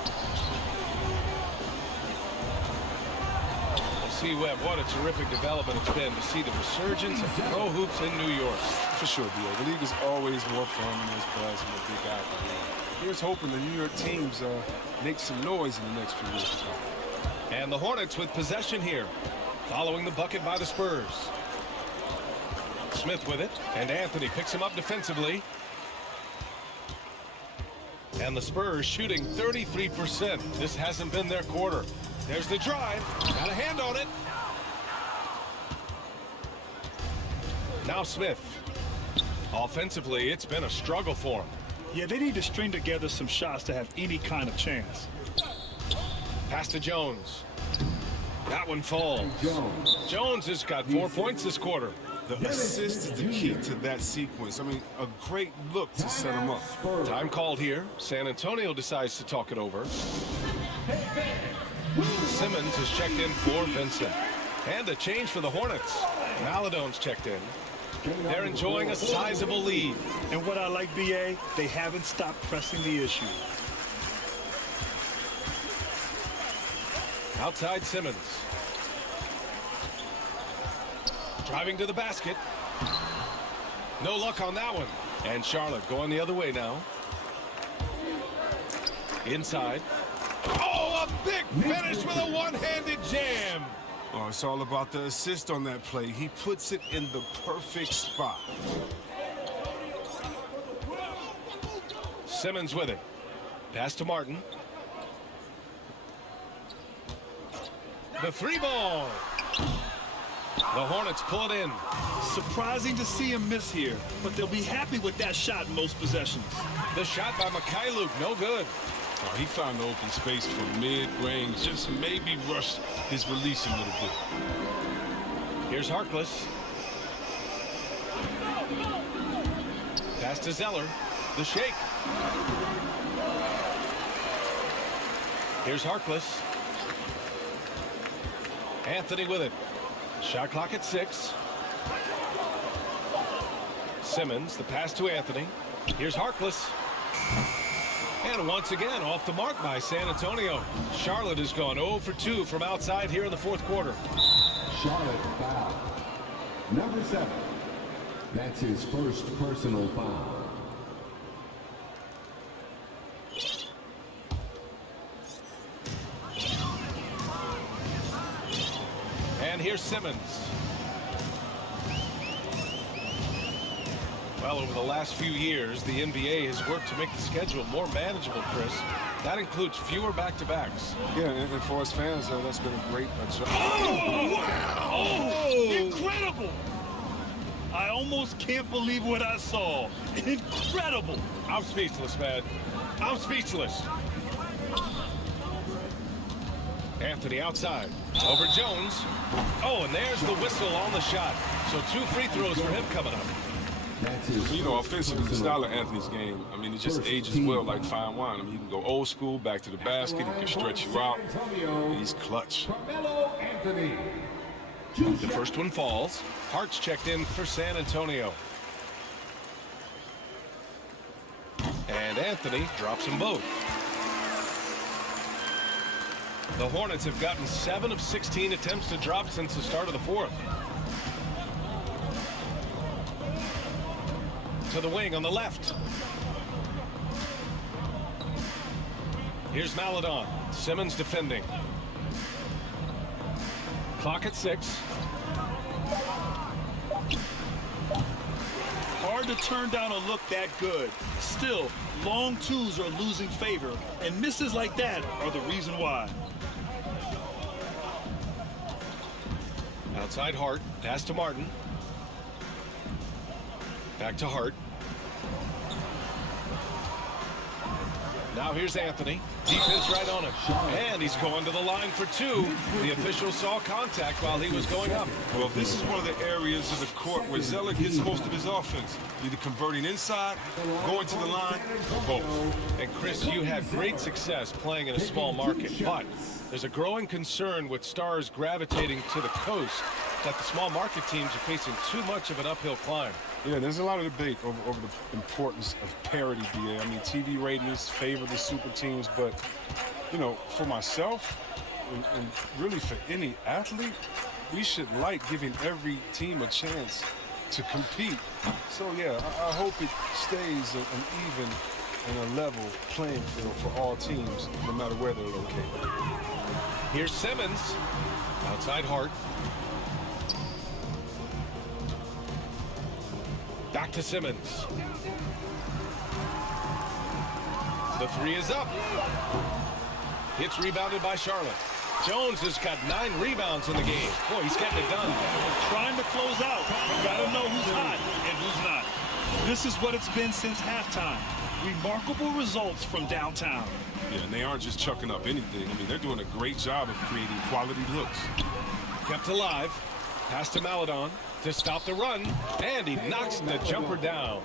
See what a terrific development it's been to see the resurgence of pro hoops in New York. For sure, B.A. The league is always more fun when there's buzz and a big apple. Here's hoping the New York teams make some noise in the next few years to come. And the Hornets with possession here, following the bucket by the Spurs. Smith with it, and Anthony picks him up defensively. And the Spurs shooting 33%. This hasn't been their quarter. There's the drive. Got a hand on it. Now Smith. Offensively, it's been a struggle for him. Yeah, they need to string together some shots to have any kind of chance. Pass to Jones. That one falls. Jones has got 4 points this quarter. The assist is the key to that sequence. I mean, a great look to set him up. Time called here. San Antonio decides to talk it over. Simmons has checked in for Vincent. And a change for the Hornets. Maladone's checked in. They're enjoying a sizable lead. And what I like, BA, they haven't stopped pressing the issue. Outside Simmons. Driving to the basket. No luck on that one. And Charlotte going the other way now. Inside. Oh, a big finish with a one-handed jam. Oh, it's all about the assist on that play. He puts it in the perfect spot. Simmons with it. Pass to Martin. The 3-ball. The Hornets pull it in. Surprising to see him miss here, but they'll be happy with that shot in most possessions. The shot by MyLeague, no good. Oh, he found the open space for mid-range, just maybe rush his release a little bit. Here's Harkless. Pass to Zeller. The shake. Here's Harkless. Anthony with it. Shot clock at 6. Simmons, the pass to Anthony. Here's Harkless. And once again, off the mark by San Antonio. Charlotte has gone 0 for 2 from outside here in the fourth quarter. Charlotte foul. Number 7. That's his first personal foul. And here's Simmons. Well, over the last few years, the NBA has worked to make the schedule more manageable, Chris. That includes fewer back-to-backs. Yeah, and for us fans, that's been a great adjustment. Oh, wow! Oh, incredible! I almost can't believe what I saw. Incredible! I'm speechless, man. I'm speechless. Anthony outside. Over Jones. Oh, and there's the whistle on the shot. So 2 free throws for him coming up. You know, offensively, the style of Anthony's game, I mean, it just ages well like fine wine. I mean, he can go old school, back to the basket, he can stretch you out. He's clutch. The first one falls. Hart's checked in for San Antonio. And Anthony drops them both. The Hornets have gotten 7 of 16 attempts to drop since the start of the fourth. To the wing on the left. Here's Maledon. Simmons defending. Clock at 6. Hard to turn down a look that good. Still, long twos are losing favor, and misses like that are the reason why. Outside Hart. Pass to Martin. Back to Hart. Now here's Anthony. Defense right on him. And he's going to the line for 2. The official saw contact while he was going up. Well, this is one of the areas of the court where Zeller gets most of his offense. Either converting inside, going to the line, or both. And Chris, you had great success playing in a small market, but there's a growing concern with stars gravitating to the coast that the small market teams are facing too much of an uphill climb. Yeah, there's a lot of debate over the importance of parity, DA. I mean, TV ratings favor the super teams, but, you know, for myself and really for any athlete, we should like giving every team a chance to compete. So, yeah, I hope it stays an even and a level playing field for all teams, no matter where they're located. Here's Simmons. Outside Hart. Back to Simmons. The 3 is up. It's rebounded by Charlotte. Jones has got 9 rebounds in the game. Boy, he's getting it done. Trying to close out. You gotta know who's hot and who's not. This is what it's been since halftime. Remarkable results from downtown. Yeah, and they aren't just chucking up anything. I mean, they're doing a great job of creating quality looks. Kept alive. Pass to Maledon to stop the run, and he knocks the jumper down.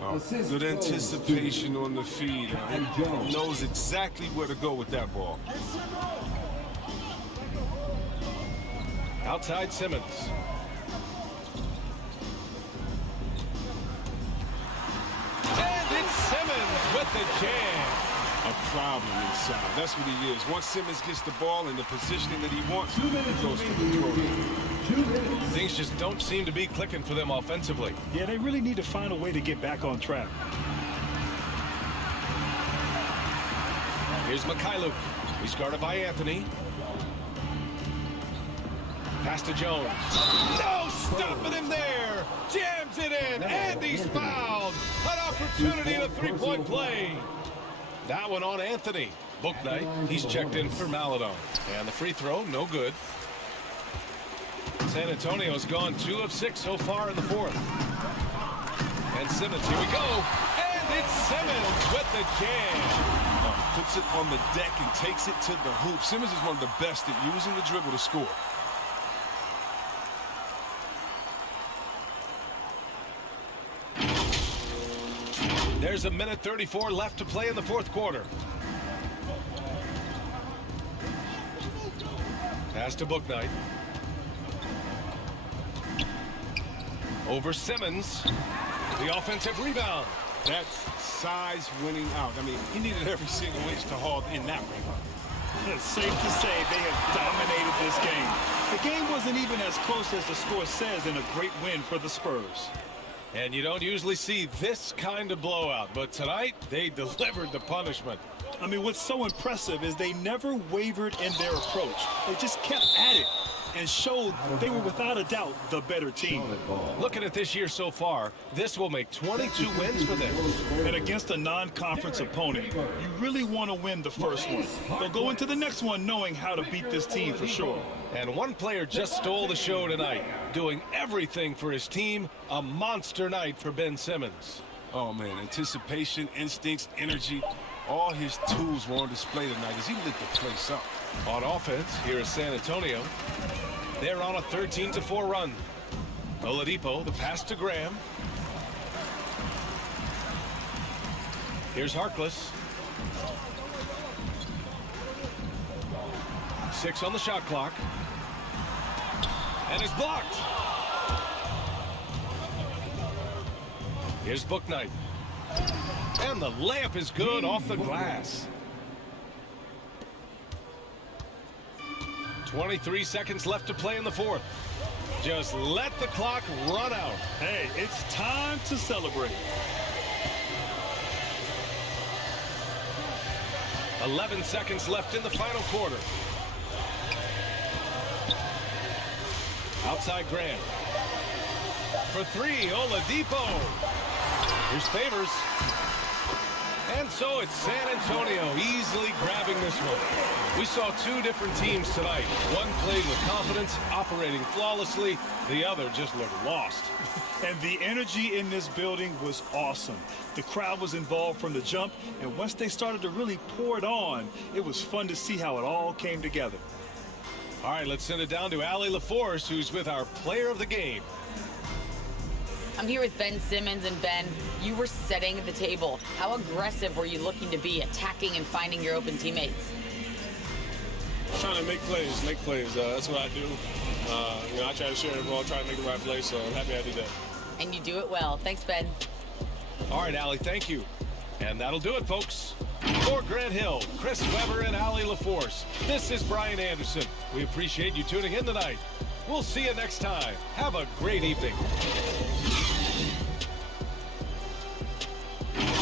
Oh, good anticipation on the feed. He knows exactly where to go with that ball. Outside Simmons. And it's Simmons with the jam. A problem inside. That's what he is. Once Simmons gets the ball in the positioning that he wants, he goes for the throw. Things just don't seem to be clicking for them offensively. Yeah, they really need to find a way to get back on track. Here's MyLeague. He's guarded by Anthony. Pass to Jones. No, stopping him there. Jams it in, and he's fouled. An opportunity in a 3-point play. That one on Anthony. Booknight, he's checked in for Maladon. And the free throw, no good. San Antonio's gone 2 of 6 so far in the fourth. And Simmons, here we go. And it's Simmons with the jam. Puts it on the deck and takes it to the hoop. Simmons is one of the best at using the dribble to score. There's a minute 34 left to play in the fourth quarter. Pass to Booknight. Over Simmons. The offensive rebound. That's size winning out. I mean, he needed every single inch to haul in that rebound. It's safe to say they have dominated this game. The game wasn't even as close as the score says in a great win for the Spurs. And you don't usually see this kind of blowout, but tonight they delivered the punishment. I mean, what's so impressive is they never wavered in their approach. They just kept at it and showed they were without a doubt the better team. Looking at this year so far, this will make 22 wins for them. And against a non-conference opponent, you really want to win the first one. They'll go into the next one knowing how to beat this team for sure. And one player just stole the show tonight, doing everything for his team. A monster night for Ben Simmons. Oh, man, anticipation, instincts, energy, all his tools were on display tonight as he lit the place up. On offense, here is San Antonio. They're on a 13-4 run. Oladipo, the pass to Graham. Here's Harkless. 6 on the shot clock. And it's blocked. Here's Booknight. And the layup is good off the glass. 23 seconds left to play in the fourth. Just let the clock run out. Hey, it's time to celebrate. 11 seconds left in the final quarter. Outside Grant. For 3, Oladipo. Here's Favors. And so it's San Antonio easily grabbing this one. We saw 2 different teams tonight. One played with confidence, operating flawlessly. The other just looked lost. And the energy in this building was awesome. The crowd was involved from the jump, and once they started to really pour it on, it was fun to see how it all came together. All right, let's send it down to Allie LaForce, who's with our player of the game. I'm here with Ben Simmons, and Ben, you were setting the table. How aggressive were you looking to be, attacking and finding your open teammates? Trying to make plays. That's what I do. I try to share the ball, try to make the right play, so I'm happy I did that. And you do it well. Thanks, Ben. All right, Allie, thank you. And that'll do it, folks. For Grant Hill, Chris Webber, and Allie LaForce, this is Brian Anderson. We appreciate you tuning in tonight. We'll see you next time. Have a great evening.